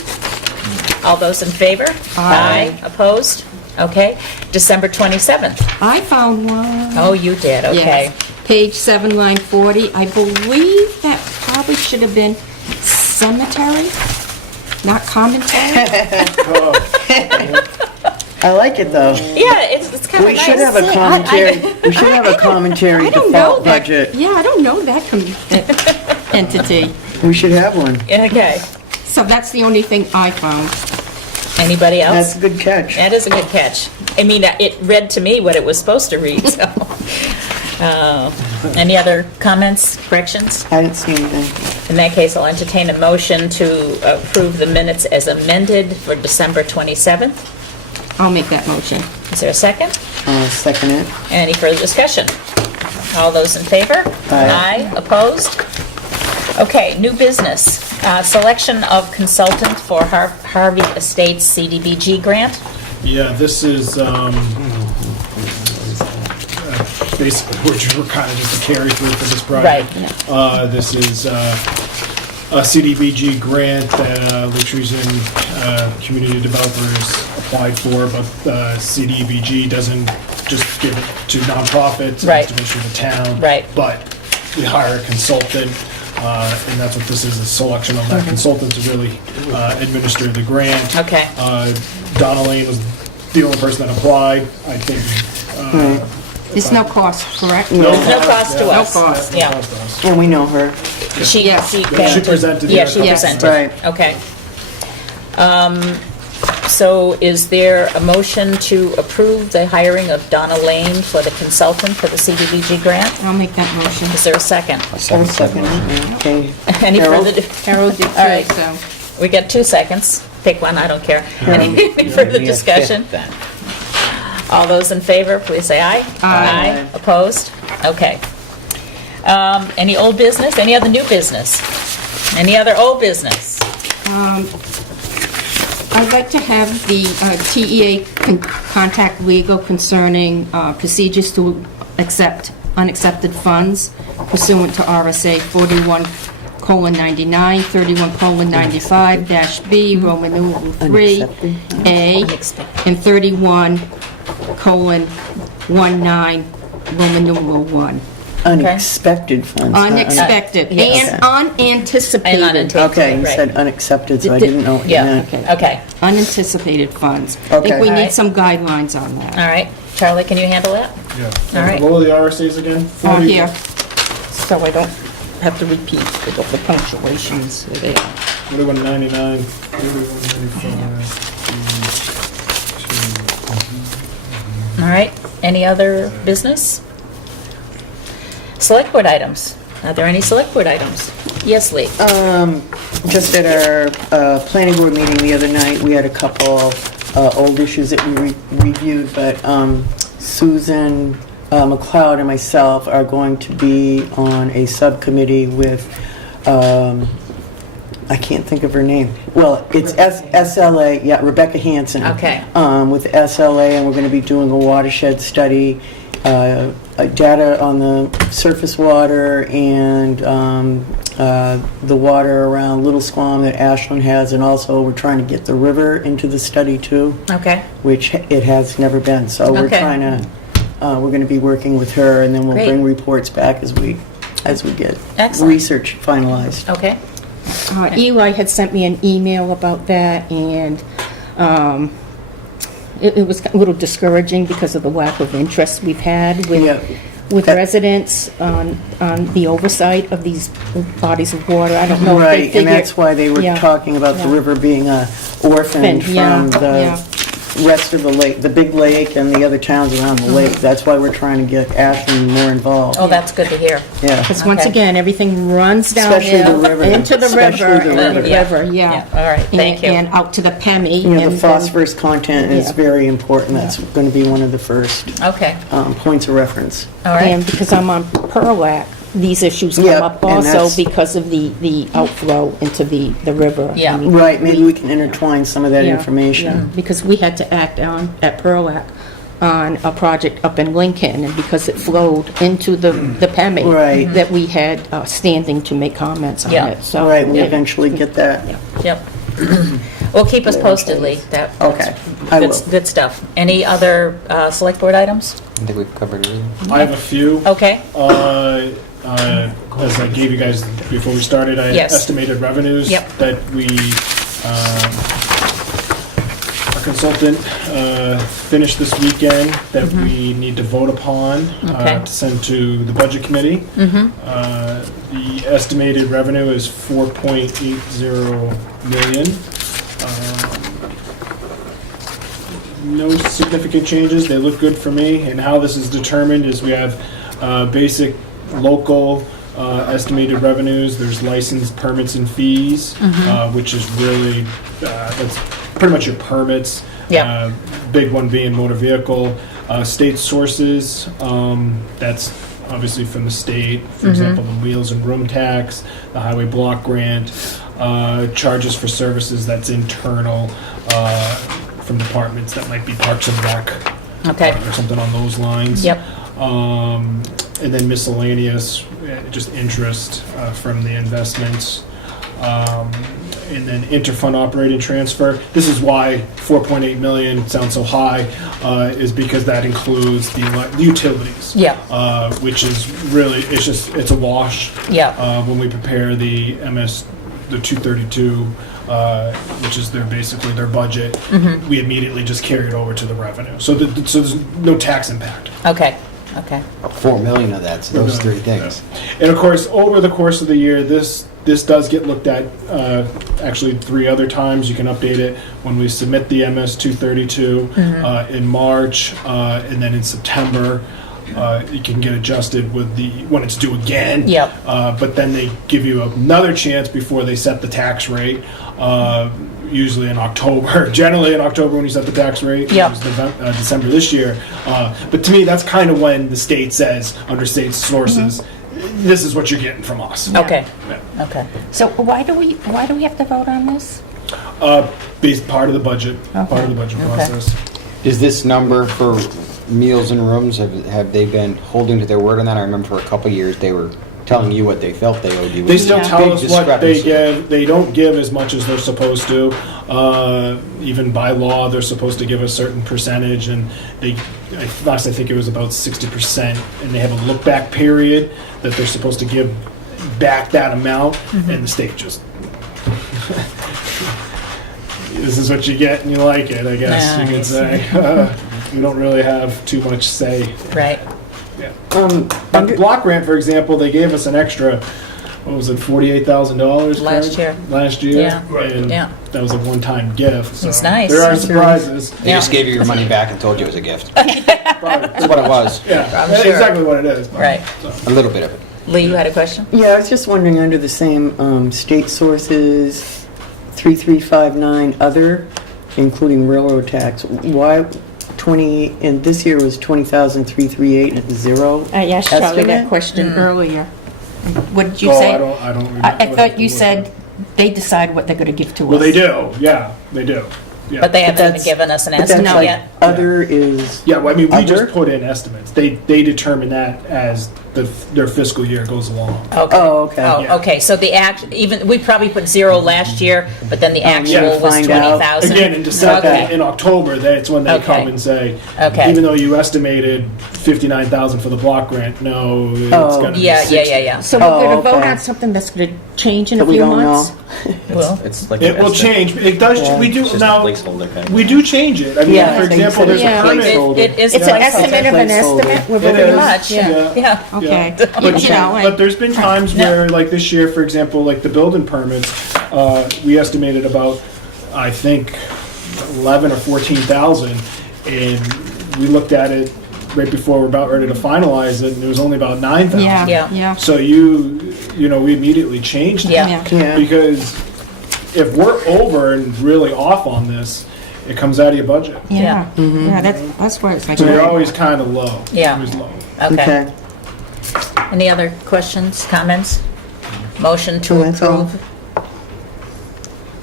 All those in favor? Aye. Opposed? Okay. December 27th. I found one. Oh, you did, okay. Yes. Page 7, line 40. I believe that probably should have been cemetery, not commentary. I like it, though. Yeah, it's kind of We nice. should have a commentary, we should have a commentary I don't know default that. budget. Yeah, I don't know that entity. We should have one. Okay. So that's the only thing I found. Anybody That's else? a good catch. That is a good catch. I mean, it read to me what it was supposed to read, so. Any other comments, corrections? I didn't see anything. In that case, I'll entertain a motion to approve the minutes as amended for December 27th. I'll make that motion. Is there a second? I'll second it. Any further discussion? All those in favor? Aye. Opposed? Okay, new business. Selection of consultant for Harvey Estates CDBG grant. Yeah, this is basically we're kind of just a carry through for this project. Right. This is a CDBG grant that Lake Region community developers applied for, but CDBG doesn't just give it to nonprofits, Right. it's to the town. Right. But we hire a consultant, and that's what this is, a selection of that consultant to really administer the grant. Okay. Donna Lane was the only person that applied. I think. There's no cost, correct? No No cost to yeah, us. no cost Yeah. to us. Well, we know her. She Yes. came She to- presented Yeah, the she article. presented. Right. Okay. So is there a motion to approve the hiring of Donna Lane for the consultant for the CDBG grant? I'll make that motion. Is there a second? I'll second it. Yeah, okay. Any Harold? further? Harold did All right. too, so. We got 2 seconds. Pick one, I don't care. Any further discussion? Then. All those in favor, please say aye. Aye. Opposed? Okay. Any old business? Any other new business? Any other old business? I'd like to have the TEA contact legal concerning procedures to accept unaccepted funds pursuant to RSA 41:99, 31:95-B, Roman numeral 3, A, and 31:19, Roman numeral 1. Unexpected funds. not Unexpected yes. and unanticipated. And unanticipated. Okay, you Right. said unaccepted, so I didn't know what you Yeah, meant. okay. Unanticipated funds. I Okay. think we Alright. need some guidelines on that. All right. Charlie, can you handle that? Yeah. All right. What were the RSAs again? Oh, 40 here. So I don't have to repeat the punctuations. There. 41.99, 41.95. All right. Any other business? Select board items. Are there any select board items? Yes, Lee. Just at our planning board meeting the other night, we had a couple old issues that we reviewed, but Susan McLeod and myself are going to be on a subcommittee with, I can't think of her name. Well, it's SLA, yeah, Rebecca Hansen. Okay. With SLA, and we're going to be doing a watershed study, data on the surface water and the water around Little Squam that Ashland has, and also we're trying to get the river into the study too, Okay. which it has never been. So we're Okay. trying to, we're going to be working with her, and then we'll Great. bring reports back as we get Excellent. research finalized. Okay. Eli had sent me an email about that, and it was a little discouraging because of the lack of interest we've had Yeah. with residents on the oversight of these bodies of water. I don't know if they Right, and figure... that's why they were Yeah. talking about the Yeah. river being orphaned Yeah, from the rest of the lake, the big lake and the other towns around the lake. That's why we're trying to get Ashland more involved. Oh, that's good to hear. Yeah. Because once Okay. again, everything runs Especially the downhill river. into the Especially river, the and the river. Yeah. river, yeah. Yeah, all right, thank you. And out to the Pemmy. You know, the and- phosphorus content is Yeah. very important. That's going to be one of the first Okay, points of reference. all right. And because I'm on Perlac, these issues come Yep, up and also that's- because of the outflow into the river. Yeah. I mean, Right, maybe we can intertwine some of that yeah, information. yeah, because we had to act at Perlac on a project up in Lincoln, and because it flowed into the Pemmy, Right. that we had standing to make comments on Yeah. it, so. All right, we yeah. eventually get that. Yep. Well, keep us posted, Lee. That's Okay, I will. Good stuff. Any other select board items? I think we've covered everything. I have a few. Okay, As I gave you guys before we started, I Yes. estimated revenues Yep. that our consultant finished this weekend that we need to vote upon Okay. to send to the budget committee. The estimated revenue is 4.80 million. No significant changes. They look good for me. And how this is determined is we have basic local estimated revenues. There's license permits and fees, which is really, that's pretty much your permits. Yeah. Big one being motor vehicle. State sources, that's obviously from the state. For example, the wheels and room tax, the highway block grant, charges for services that's internal from departments that might be Parks and Rec. okay. Or something on those lines. Yep. And then miscellaneous, just interest from the investments. And then interfund operating transfer. This is why 4.8 million sounds so high, is because that includes the utilities. Yeah. Which is really, it's a wash. Yeah. When we prepare the the 232, which is basically their budget, we immediately just carry it over to the revenue. So there's no tax impact. Okay, okay. 4 million of that's those three things. And of course, over the course of the year, this does get looked at actually 3 other times. You can update it when we submit the MS 232 in March, and then in September. It can get adjusted with when it's due again. Yep. But then they give you another chance before they set the tax rate. Usually in October, generally in October when you set the tax rate. Yep. It was December this year. But to me, that's kind of when the state says, under state sources, this is what you're getting from us. Okay, Yeah. okay. So why do we have to vote on this? Based part of the budget, part of the budget process. Is this number for meals and rooms, have they been holding to their word on that? I remember for a couple of years they were telling you what they felt they owed you. They still tell Big us what they discrepancy. give. They don't give as much as they're supposed to. Even by law, they're supposed to give a certain percentage, and last I think it was about 60%, and they have a look back period that they're supposed to give back that amount, and the state just. This is what you get, and you like it, I guess you could say. We don't really have too much say. Right. Yeah. On the block grant, for example, they gave us an extra, what was it, $48,000? Last year. Last year. Yeah. Right. And Yeah. that was a one-time gift. So It's nice. There are It's surprises. They just gave you your money back and told you it was a gift. Probably. That's what it was. Yeah, I'm that's sure. exactly what it is. Right. A little bit of it. Lee, you had a question? Yeah, I was just wondering, under the same state sources, 3359 other, including railroad tax, why and this year was 20,338 and zero. I asked Charlie that estimate? question earlier. What did you Oh, say? I don't remember. I thought you said they decide what they're gonna give to us. Well, they do, yeah, they do. Yeah. But they haven't even that's- given us an But that's estimate like, yet. other is, Yeah, well, I mean, we just Other? put in estimates. They determine that as their fiscal year goes along. Okay. Oh, okay. Yeah. Okay, so the even, we probably put 0 last year, but then the actual Yeah, was find out. 20,000. Again, in December, Okay. in October, that's when they Okay. come and say, Okay. even though you estimated 59,000 for the block grant, no, it's Oh. gonna be Yeah, 60. yeah. So we're Oh, gonna vote okay. on something that's gonna change in that a we few don't know. months? Well, It's like It will change. It does. Yeah. We do It's just a now. placeholder kind of We do change it. I mean, Yeah, for so you example, said there's it's a a permit. placeholder. It is It's a an estimate of an placeholder. estimate, we're It voting Pretty is. on. much, Yeah. yeah. Okay. But, You know, but there's been times where, like this year, for example, like the building permits, we estimated about, I think, 11 or 14,000, and we looked at it right before we're about ready to finalize it, and it was only about 9,000. Yeah, Yeah. yeah. So you know, we immediately changed it. Yeah. Yeah. Because if we're over and really off on this, it comes out of your budget. Yeah, yeah, that's why it's like. So you're always kind of low. Yeah. Always low. Okay. Any other questions, comments? Motion to No, that's all. approve?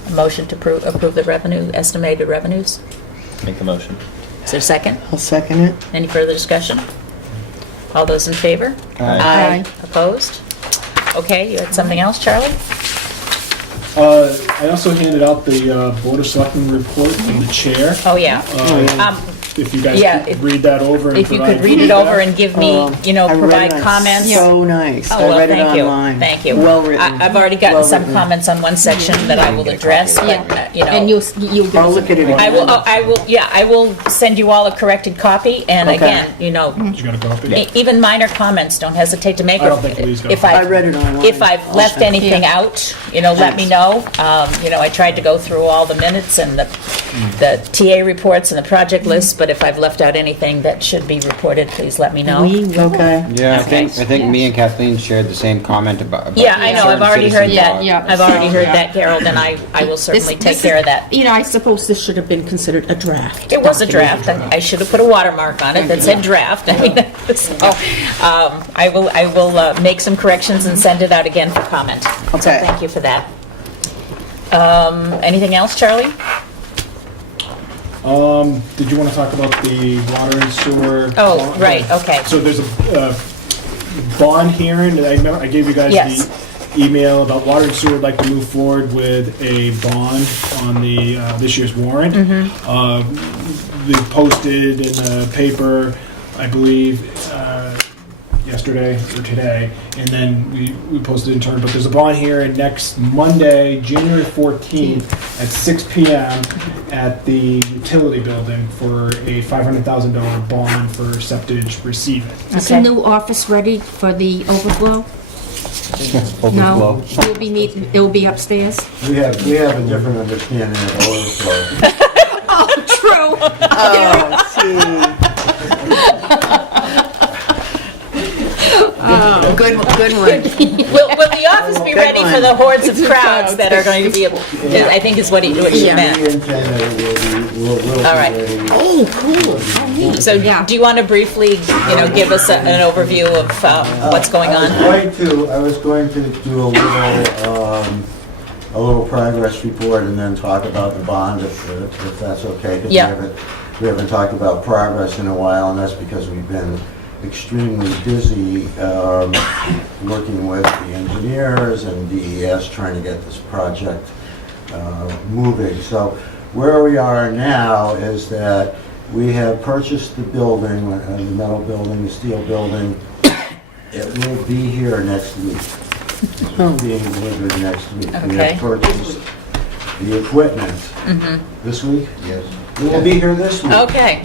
A motion to approve the revenue, estimated revenues? Make the motion. Is there a second? I'll second it. Any further discussion? All those in favor? Aye. Opposed? Okay, you had something else, Charlie? I also handed out the Board of Selectmen report from the chair. Oh, yeah. If you guys Yeah, could read that over and If you provide could read it over feedback. and give me, I read provide it. comments. So nice. Oh, I well, read it thank you. online. Thank you. Well written. I've already gotten some Well-written. comments on one section that I will address, but, And you'll give I'll us look at it I again. will, I will send you all a corrected copy, and Okay. again, You got a copy? even minor comments, don't hesitate to make. I don't think Lee's got If one. I read it online. If I've left anything out, let me know. I tried to go through all the minutes and the TA reports and the project list, but if I've left out anything that should be reported, please let me know. Okay. Yeah, Okay. I think me and Kathleen shared the same comment about. Yeah, I know, I've certain already heard citizens that. laws. Yeah. I've already heard Yeah. that, Harold, and I will certainly take This care is- of that. I suppose this should have been considered a draft. It was a draft, and I should have put a watermark on it that said draft. I mean, so, I will make some corrections and send it out again for comment. So Okay. thank you for that. Anything else, Charlie? Did you want to talk about the water and sewer? Oh, bond? right, okay. So there's a bond hearing, that I gave you guys Yes. the email about water and sewer would like to move forward with a bond on the, this year's warrant. They posted in the paper, I believe, yesterday or today, and then we posted in turn, but there's a bond hearing next Monday, January 14th at 6 p.m. at the utility building for a $500,000 bond for septage receiving. Is the Okay. new office ready for the overflow? No? It will be upstairs? We have a different understanding of overflow. True. Oh, see. Good one. Will the office be Good ready for one. the hordes of crowds that are going to be, I think is what you Yeah. meant. We intend that it will be All right. ready. Oh, cool. So do you want to briefly, give us an overview of what's going on? I was going to do a little progress report and then talk about the bond if that's okay. 'Cause Yeah. we haven't talked about progress in a while, and that's because we've been extremely busy working with the engineers and DES trying to get this project moving. So where we are now is that we have purchased the building, the metal building, the steel building. It will be here next week. Being delivered next week. We Okay. have purchased the equipment. This week? Yes. It will be here this week. Okay,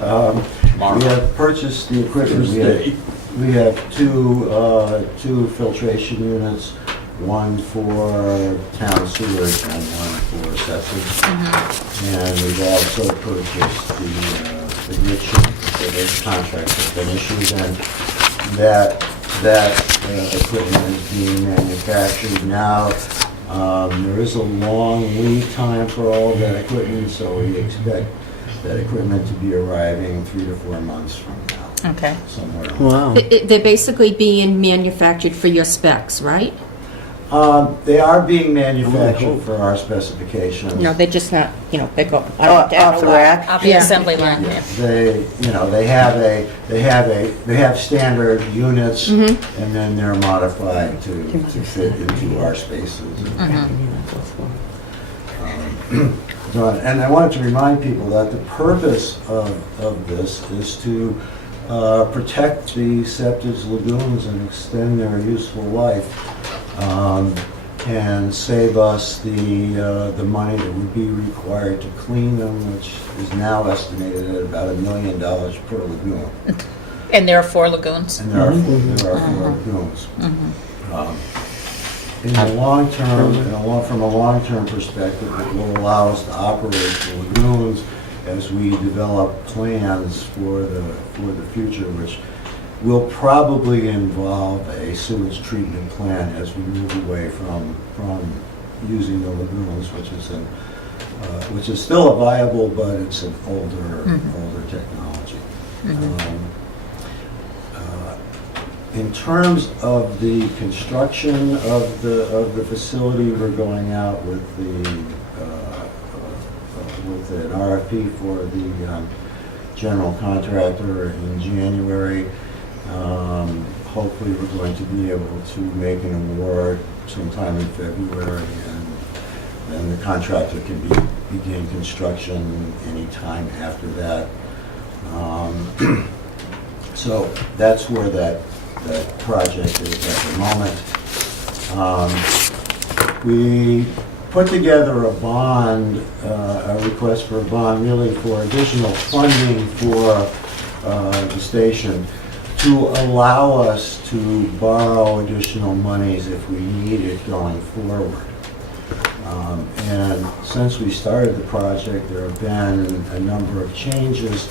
We have purchased the equipment. We have two filtration units, one for town sewage and one for septic. And we've also purchased the ignition, so those contracts have been issued, and that equipment is being manufactured now. There is a long lead time for all of that equipment, so we expect that equipment to be arriving 3 to 4 months from now, Okay. somewhere. Wow. They're basically being manufactured for your specs, right? They are being manufactured for our specifications. No, they're just not, they go Off the rack? Off the Yeah. assembly line, yeah. They have standard units, and then they're modified to fit into our spaces. And I wanted to remind people that the purpose of this is to protect the septic lagoons and extend their useful life, and save us the money that would be required to clean them, which is now estimated at about $1 million per lagoon. And there are 4 lagoons. And there are 4 lagoons. In the long term, from a long-term perspective, it will allow us to operate the lagoons as we develop plans for the future, which will probably involve a sewage treatment plant as we move away from using the lagoons, which is still a viable, but it's an older technology. In terms of the construction of the facility, we're going out with an RFP for the general contractor in January. Hopefully, we're going to be able to make an award sometime in February, and then the contractor can begin construction anytime after that. So that's where that project is at the moment. We put together a bond, a request for a bond, really for additional funding for the station to allow us to borrow additional monies if we need it going forward. And since we started the project, there have been a number of changes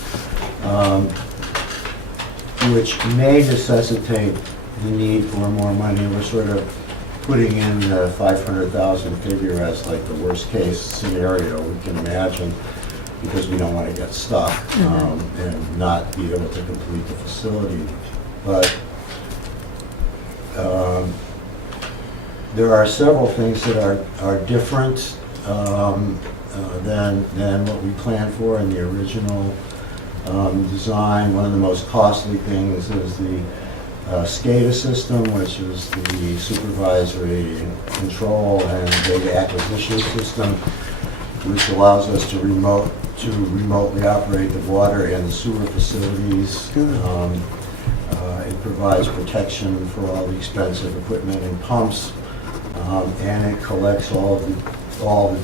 which may necessitate the need for more money. We're sort of putting in the 500,000 figure as like the worst case scenario we can imagine, because we don't want to get stuck and not be able to complete the facility. But there are several things that are different than what we planned for in the original design. One of the most costly things is the SCADA system, which is the supervisory control and data acquisition system, which allows us to remotely operate the water and the sewer facilities. It provides protection for all the expensive equipment and pumps, and it collects all the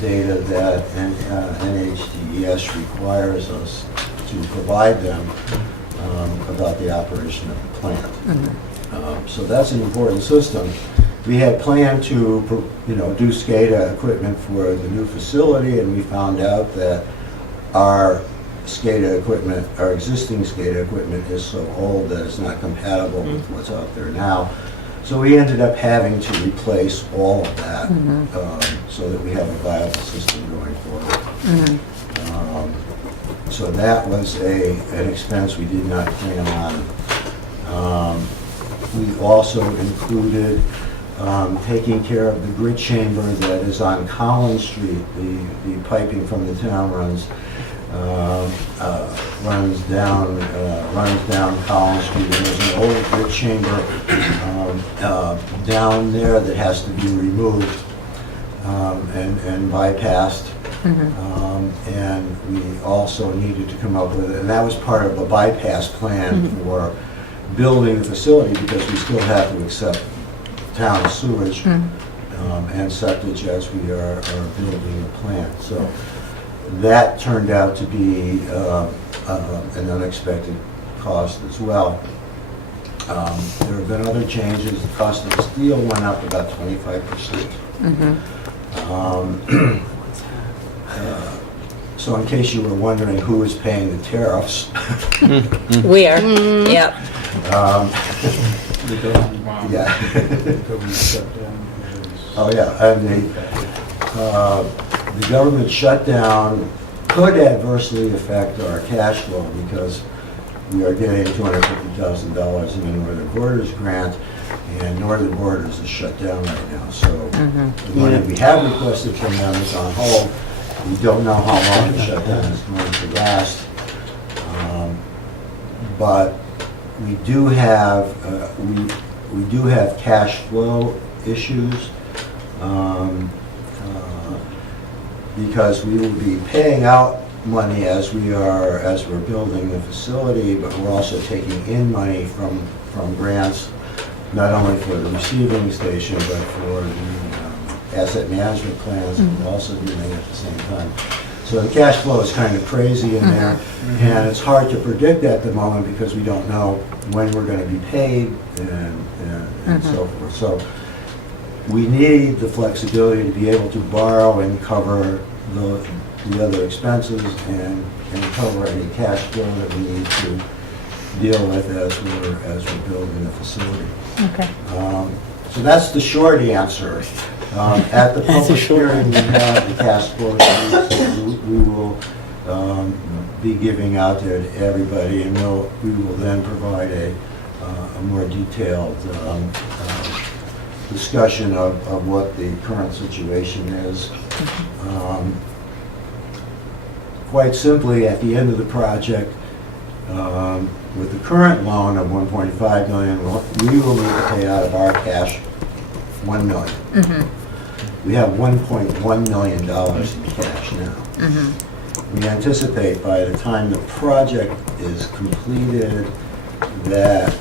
data that NHDES requires us to provide them about the operation of the plant. So that's an important system. We had planned to, do SCADA equipment for the new facility, and we found out that our existing SCADA equipment is so old that it's not compatible with what's out there now. So we ended up having to replace all of that so that we have a viable system going forward. So that was an expense we did not plan on. We also included taking care of the grid chamber that is on Collins Street. The piping from the town runs down Collins Street, and there's an old grid chamber down there that has to be removed and bypassed. And we also needed to come up with, and that was part of a bypass plan for building the facility, because we still have to accept town sewage and septic as we are building the plant. So that turned out to be an unexpected cost as well. There have been other changes. The cost of the steel went up about 25%. So in case you were wondering who is paying the tariffs, We are, yep. yeah. Oh, yeah, and the government shutdown could adversely affect our cash flow because we are getting $250,000 in the Northern Borders grant, and Northern Borders is shut down right now. So the money we have requested from them is on hold. We don't know how long the shutdown is going to last. But we do have cash flow issues because we will be paying out money as we're building the facility, but we're also taking in money from grants, not only for the receiving station, but for the asset management plans that we're also doing at the same time. So the cash flow is kind of crazy in there, and it's hard to predict at the moment because we don't know when we're going to be paid and so forth. So we need the flexibility to be able to borrow and cover the other expenses and cover any cash flow that we need to deal with as we're building the facility. Okay. So that's the short answer. At the public hearing, we have the cash flow sheets. We will be giving out to everybody, and we will then provide a more detailed discussion of what the current situation is. Quite simply, at the end of the project, with the current loan of $1.5 million, we will need to pay out of our cash $1 million. We have $1.1 million in cash now. We anticipate by the time the project is completed that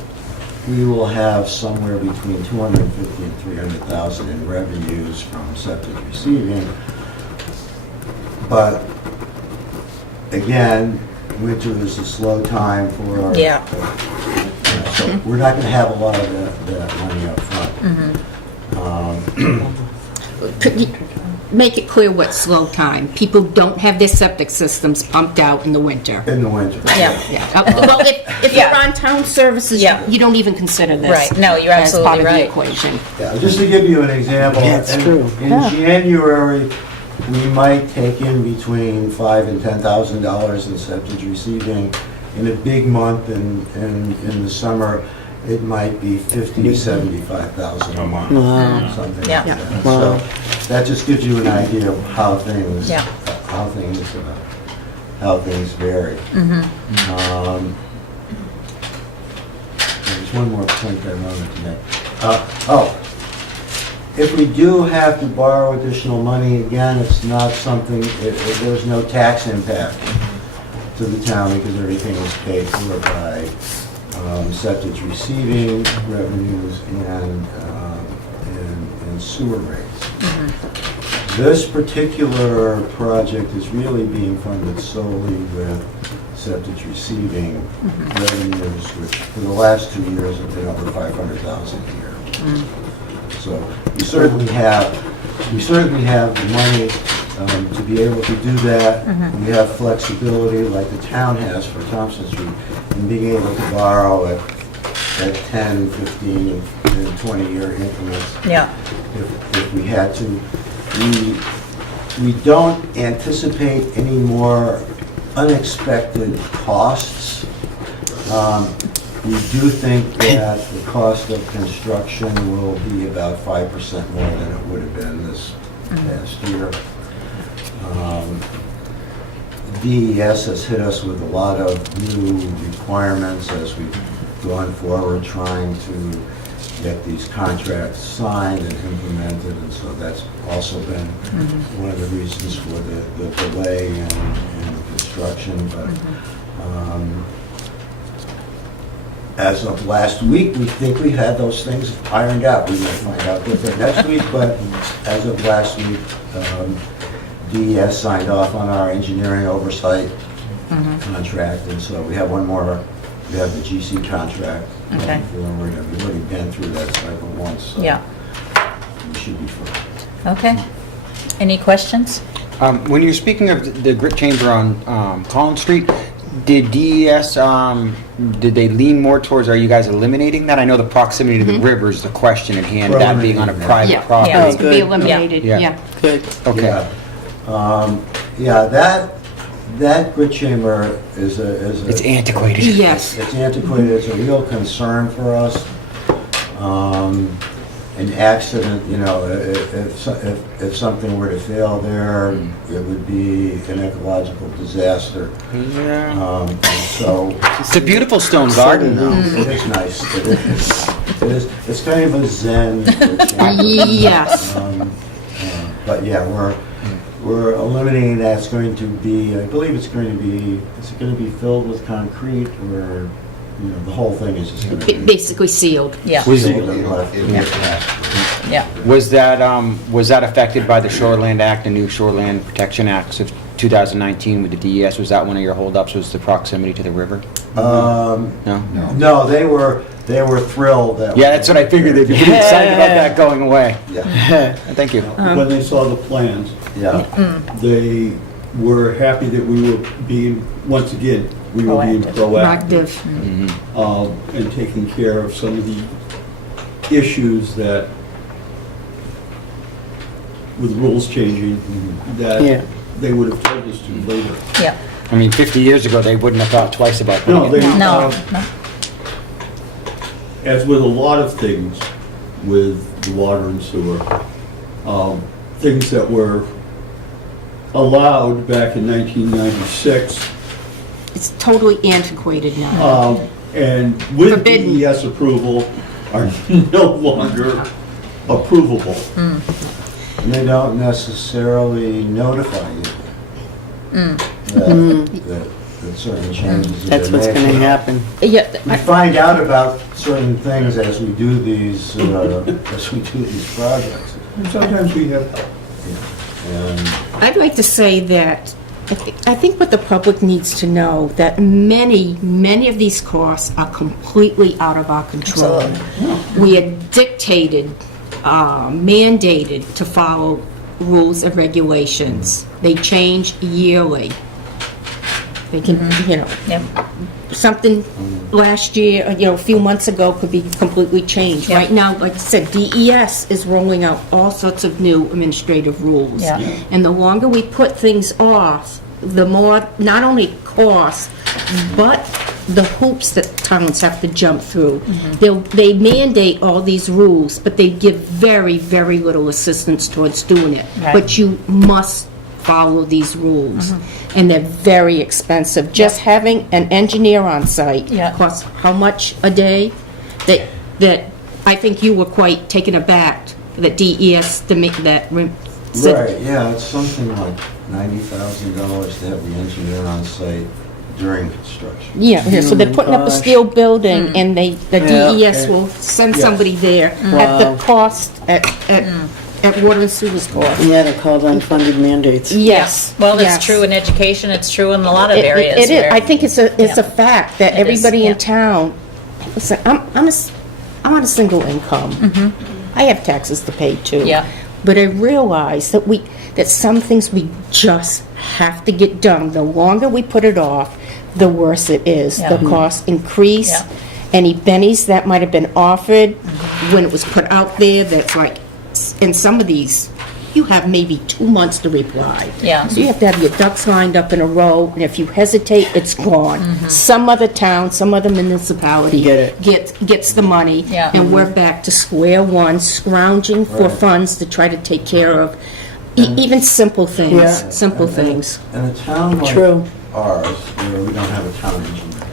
we will have somewhere between $250,000 and $300,000 in revenues from septic receiving. But again, winter is a slow time for so we're not going to have a lot of that money up front. Could you make it clear what slow time? People don't have their septic systems pumped out in the winter. In the winter. Yeah. Well, if you're on town services, you don't even consider this. Right. No, you're as part absolutely of right. the equation. Yeah, just to give you an example, in January, we might take in between $5,000 and $10,000 in septic receiving. In a big month in the summer, it might be $50,000, $75,000 a month, something like that. So that just gives you an idea of how things vary. There's one more point I wanted to make. If we do have to borrow additional money, again, it's not something, there's no tax impact to the town because everything is paid for by septic receiving revenues and sewer rates. This particular project is really being funded solely with septic receiving revenues, which for the last 2 years have been over $500,000 a year. So we certainly have the money to be able to do that. We have flexibility like the town has for Thompson Street in being able to borrow at 10, 15, and 20-year increments if we had to. We don't anticipate any more unexpected costs. We do think that the cost of construction will be about 5% more than it would have been this past year. DES has hit us with a lot of new requirements as we've gone forward trying to get these contracts signed and implemented, and so that's also been one of the reasons for the delay in construction. But as of last week, we think we had those things ironed out. We might find out different next week, but as of last week, DES signed off on our engineering oversight contract, and so we have one more. We have the GC contract going forward, and we've already been through that cycle once, so we should be fine. Okay. Any questions? When you're speaking of the grit chamber on Collins Street, did DES, did they lean more towards, are you guys eliminating that? I know the proximity to the river is the question at hand, that being on a private property. It could be eliminated, Good. Good. Okay. Yeah, That grit chamber is a... It's antiquated. Yes. It's antiquated, it's a real concern for us. An accident, you know, if something were to fail there, it would be an ecological disaster. Yeah. So... It's a beautiful stone garden, though. It is nice. It is. It's kind of a zen grit chamber. Yes. But yeah, we're eliminating that. It's going to be, I believe it's going to be, is it going to be filled with concrete, or, you know, the whole thing is just going to be Basically sealed. Yeah, sealed and left in the past. yeah. Was that affected by the Shoreland Act, the new Shoreland Protection Acts of 2019 with the DES? Was that one of your holdups, was the proximity to the river? No, No? they were thrilled that. Yeah, that's what I figured. They'd be pretty excited about that going away. Yeah, Thank you. When they saw the plans, yeah. they were happy that we were being, once again, we were being proactive Active. and taking care of some of the issues that, with rules changing, Yeah. that they would have told us to later. Yeah. I mean, 50 years ago, they wouldn't have thought twice about No, putting they, it. No, no. as with a lot of things with the water and sewer, things that were allowed back in 1996, It's totally antiquated now. and with Forbidden. DES approval, are no longer approvable. And they don't necessarily notify you that certain changes have That's been what's made. going to happen. Yeah, We find out about certain things as we do these projects. And sometimes we have, And I'd like to say that I think what the public needs to know, that many of these costs are completely out of our control. We are dictated, mandated to follow rules and regulations. They change yearly. They can, you know, Yep. something last year, you know, a few months ago could be completely changed. Yeah. Right now, like I said, DES is rolling out all sorts of new administrative rules. Yeah. And the longer we put things off, the more, not only cost, but the hoops that towns have to jump through. They mandate all these rules, but they give very, very little assistance towards doing it. Right. But you must follow these rules. And they're very expensive. Just having an engineer on site Yeah. costs how much a day? That I think you were quite taken aback that DES to make that. right, yeah, it's something like $90,000 to have the engineer on site during construction. Yeah, so they're putting up a gosh. steel building and the Yeah. DES will send somebody there at the cost, at water and sewer's cost. Yeah, they're called unfunded mandates. Yes. Well, yes. it's true in education, it's true in a lot of It areas. is. where- I think it's a fact that It is, everybody yeah. in town, listen, I'm on a single income. I have taxes to pay too. Yeah. But I realize that some things we just have to get done. The longer we put it off, the worse it is. Yeah. The costs increase. Yeah. Any bennies that might have been offered when it was put out there, that's like, in some of these, you have maybe 2 months to reply. Yeah. So you have to have your ducks lined up in a row, and if you hesitate, it's gone. Some other town, some other municipality Get it. gets the money, Yeah. and we're back to square one, scrounging for Right. funds to try to take care of even simple things, Yeah. simple things. In a town like True. ours, where we don't have a town engineer,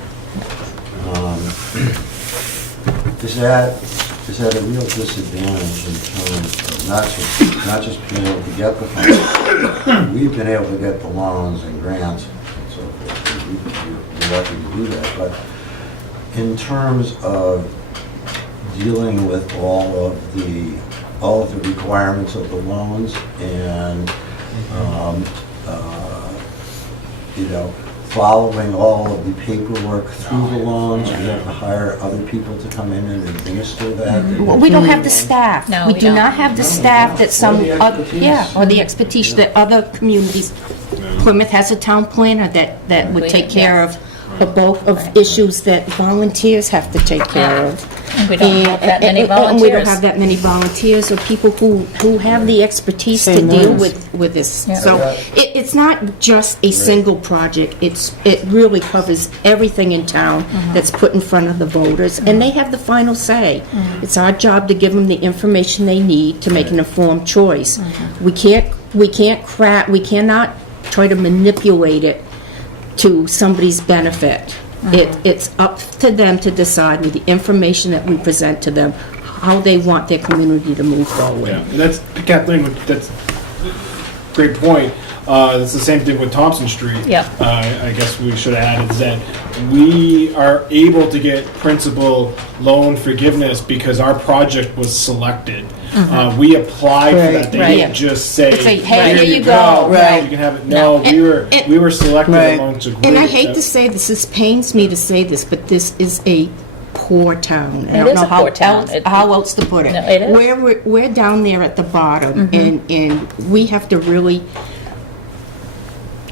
is that a real disadvantage in terms of not just being able to get the funds. We've been able to get the loans and grants and so forth. We're lucky to do that. But in terms of dealing with all of the requirements of the loans and following all of the paperwork through the loans, we have to hire other people to come in and administer that. Well, we don't have the staff. No, We we do don't. not have the staff that some, Or the expertise. or the expertise that other communities. Plymouth has a town planner that would take care of the bulk of issues that volunteers have to take care of. We don't have that many And we don't volunteers. have that many volunteers or people who have the expertise to Same deal ones. with this. Yeah. So it's not just a single project, it really covers everything in town that's put in front of the voters, and they have the final say. It's our job to give them the information they need to make an informed choice. We cannot try to manipulate it to somebody's benefit. It's up to them to decide with the information that we present to them, how they want their community to move forward. Yeah, and that's, Kathleen, that's a great point. It's the same thing with Thompson Street. Yeah. I guess we should have added is that we are able to get principal loan forgiveness because our project was selected. We applied for that. They Right. didn't just say, Say, hey, here here you go. Right. You can have it. No, No. we were selected Right. amongst a group. And I hate to that- say this pains me to say this, but this is a poor town. I It don't is know a poor town. how else to put it. No, it is. We're down there at the bottom, and we have to really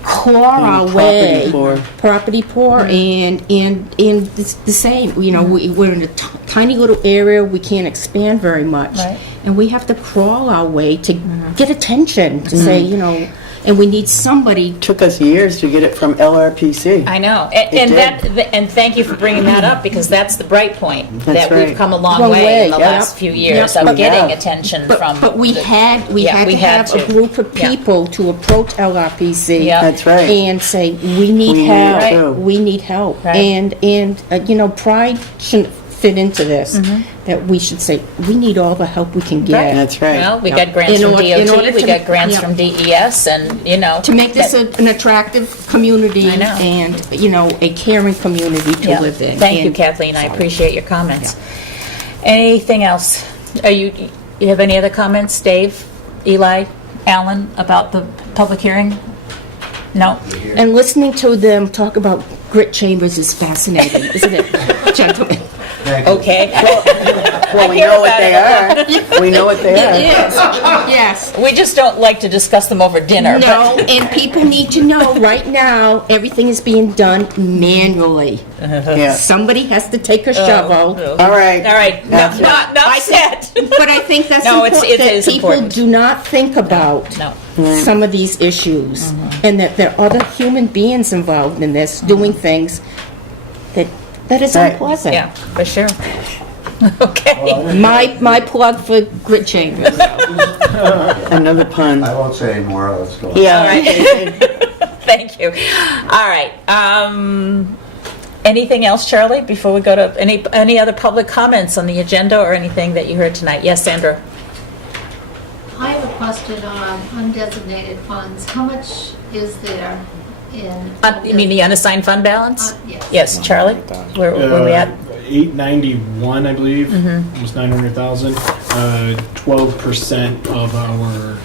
claw our property way. poor. Property poor, and the same. You know, we're in a tiny little area. We can't expand very much, Right. and we have to crawl our way to get attention. To say, you know, and we need somebody. Took us years to get it from LRPC. I know, and thank you for bringing that up, because that's the bright point, That's that we've right. come a long Long way way, in the yeah. last few years Yep. of getting Yeah. attention from. But we the- had Yeah, to we had have a to. group of Yeah. people to approach LRPC. Yeah. That's right. And say, we need We need help. help. We need help. Right. And you know, pride shouldn't fit into this. That we should say, we need all the help we can get. That's right. Well, we Yeah. got grants In from order- in order DOT, we to- got grants yeah. from DES, and, you know. To make this that- an attractive community I know. and, you know, a caring community to Yeah. live in. Thank you, And- Kathleen, I appreciate your comments. Anything else? You have any other comments, Dave, Eli, Alan, about the public hearing? No? And listening to them talk about grit chambers is fascinating, isn't it, gentlemen? Thank you. Okay. Well, we hear know what about they are. We know what they are. Yes, yes. We just don't like to discuss them over dinner. but- No, and people need to know, right now, everything is being done manually. Yeah. Somebody has to take a shovel. All right. All right, That's it. not said. But I think that's No, it important, that is people important. do not think about No. some of these issues, and that there are other human beings involved in this, doing things that is Right. unpleasant. Yeah, for sure. Okay. My plug for grit chambers. Another pun. I won't say anymore, let's go. Yeah. All right. Thank you. All right. Anything else, Charlie, before we go to any other public comments on the agenda or anything that you heard tonight? Yes, Sandra? I have a question on undesignated funds. How much is there in? You mean the unassigned fund balance? Yes. Yes, Charlie? Where we at? 891, I believe, Mm-hmm. almost 900,000. 12% of our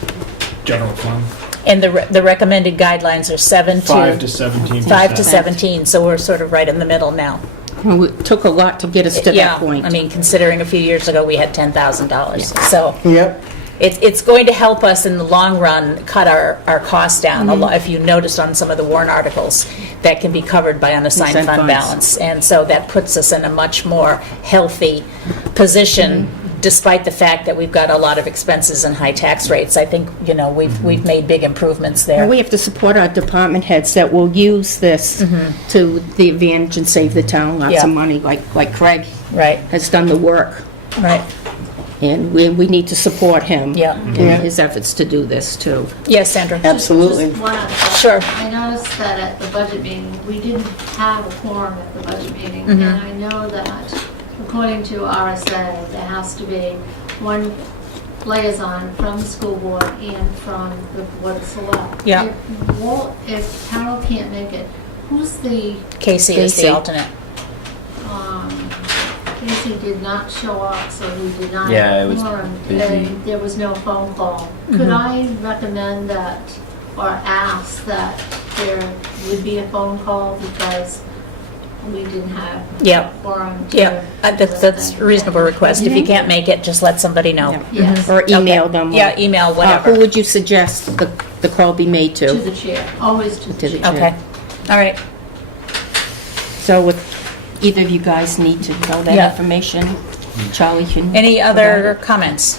general fund. And the recommended guidelines are 5 to 17%. 5 to 17, so we're sort of right in the middle now. Well, it took a lot to get us to Yeah, that point. I mean, considering a few years ago, we had $10,000. So Yep. it's going to help us in the long run cut our costs down. A lot, if you noticed on some of the warrant articles, that can be covered by unassigned Unassigned fund funds. balance. And so that puts us in a much more healthy position, despite the fact that we've got a lot of expenses and high tax rates. I think, you know, we've made big improvements there. And we have to support our department heads that will use this to the advantage and save the town lots Yeah. of money, like Craig Right, has done the work. right. And we need to support him Yeah. in his efforts to do this, too. Yes, Sandra? Absolutely. Just one other question. Sure. I noticed that at the budget meeting, we didn't have a quorum at the budget meeting. Mm-hmm. And I know that according to RSA, there has to be one liaison from the school board and from the board of select. Yeah. If Carol can't make it, who's the, Casey is the Casey. alternate. Casey did not show up, so we did not Yeah, have it was quorum. busy. And there was no phone call. Could I recommend that, or ask that there would be a phone call because we didn't have Yeah. a quorum to... Yeah, that's a reasonable request. If you can't make it, just let somebody know. Yes, Or email Okay. them. Yeah, email, Who whatever. would you suggest the call be made to to? the chair, always to the To the chair. Okay, all right. So if either of you guys need to know that Yeah. information, Charlie can. Any other comments?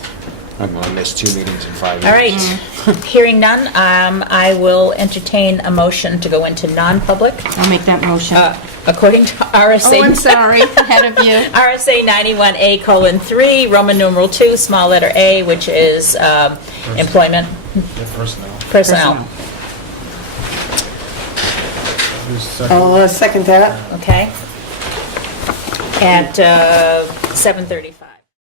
I'm gonna miss 2 meetings in 5 years. All right, hearing none, I will entertain a motion to go into non-public I'll make that motion. according to RSA. Oh, I'm sorry, ahead of you. RSA 91A:3, Roman numeral 2, small letter A, which is employment personnel. I'll second that. Okay? At 7:35.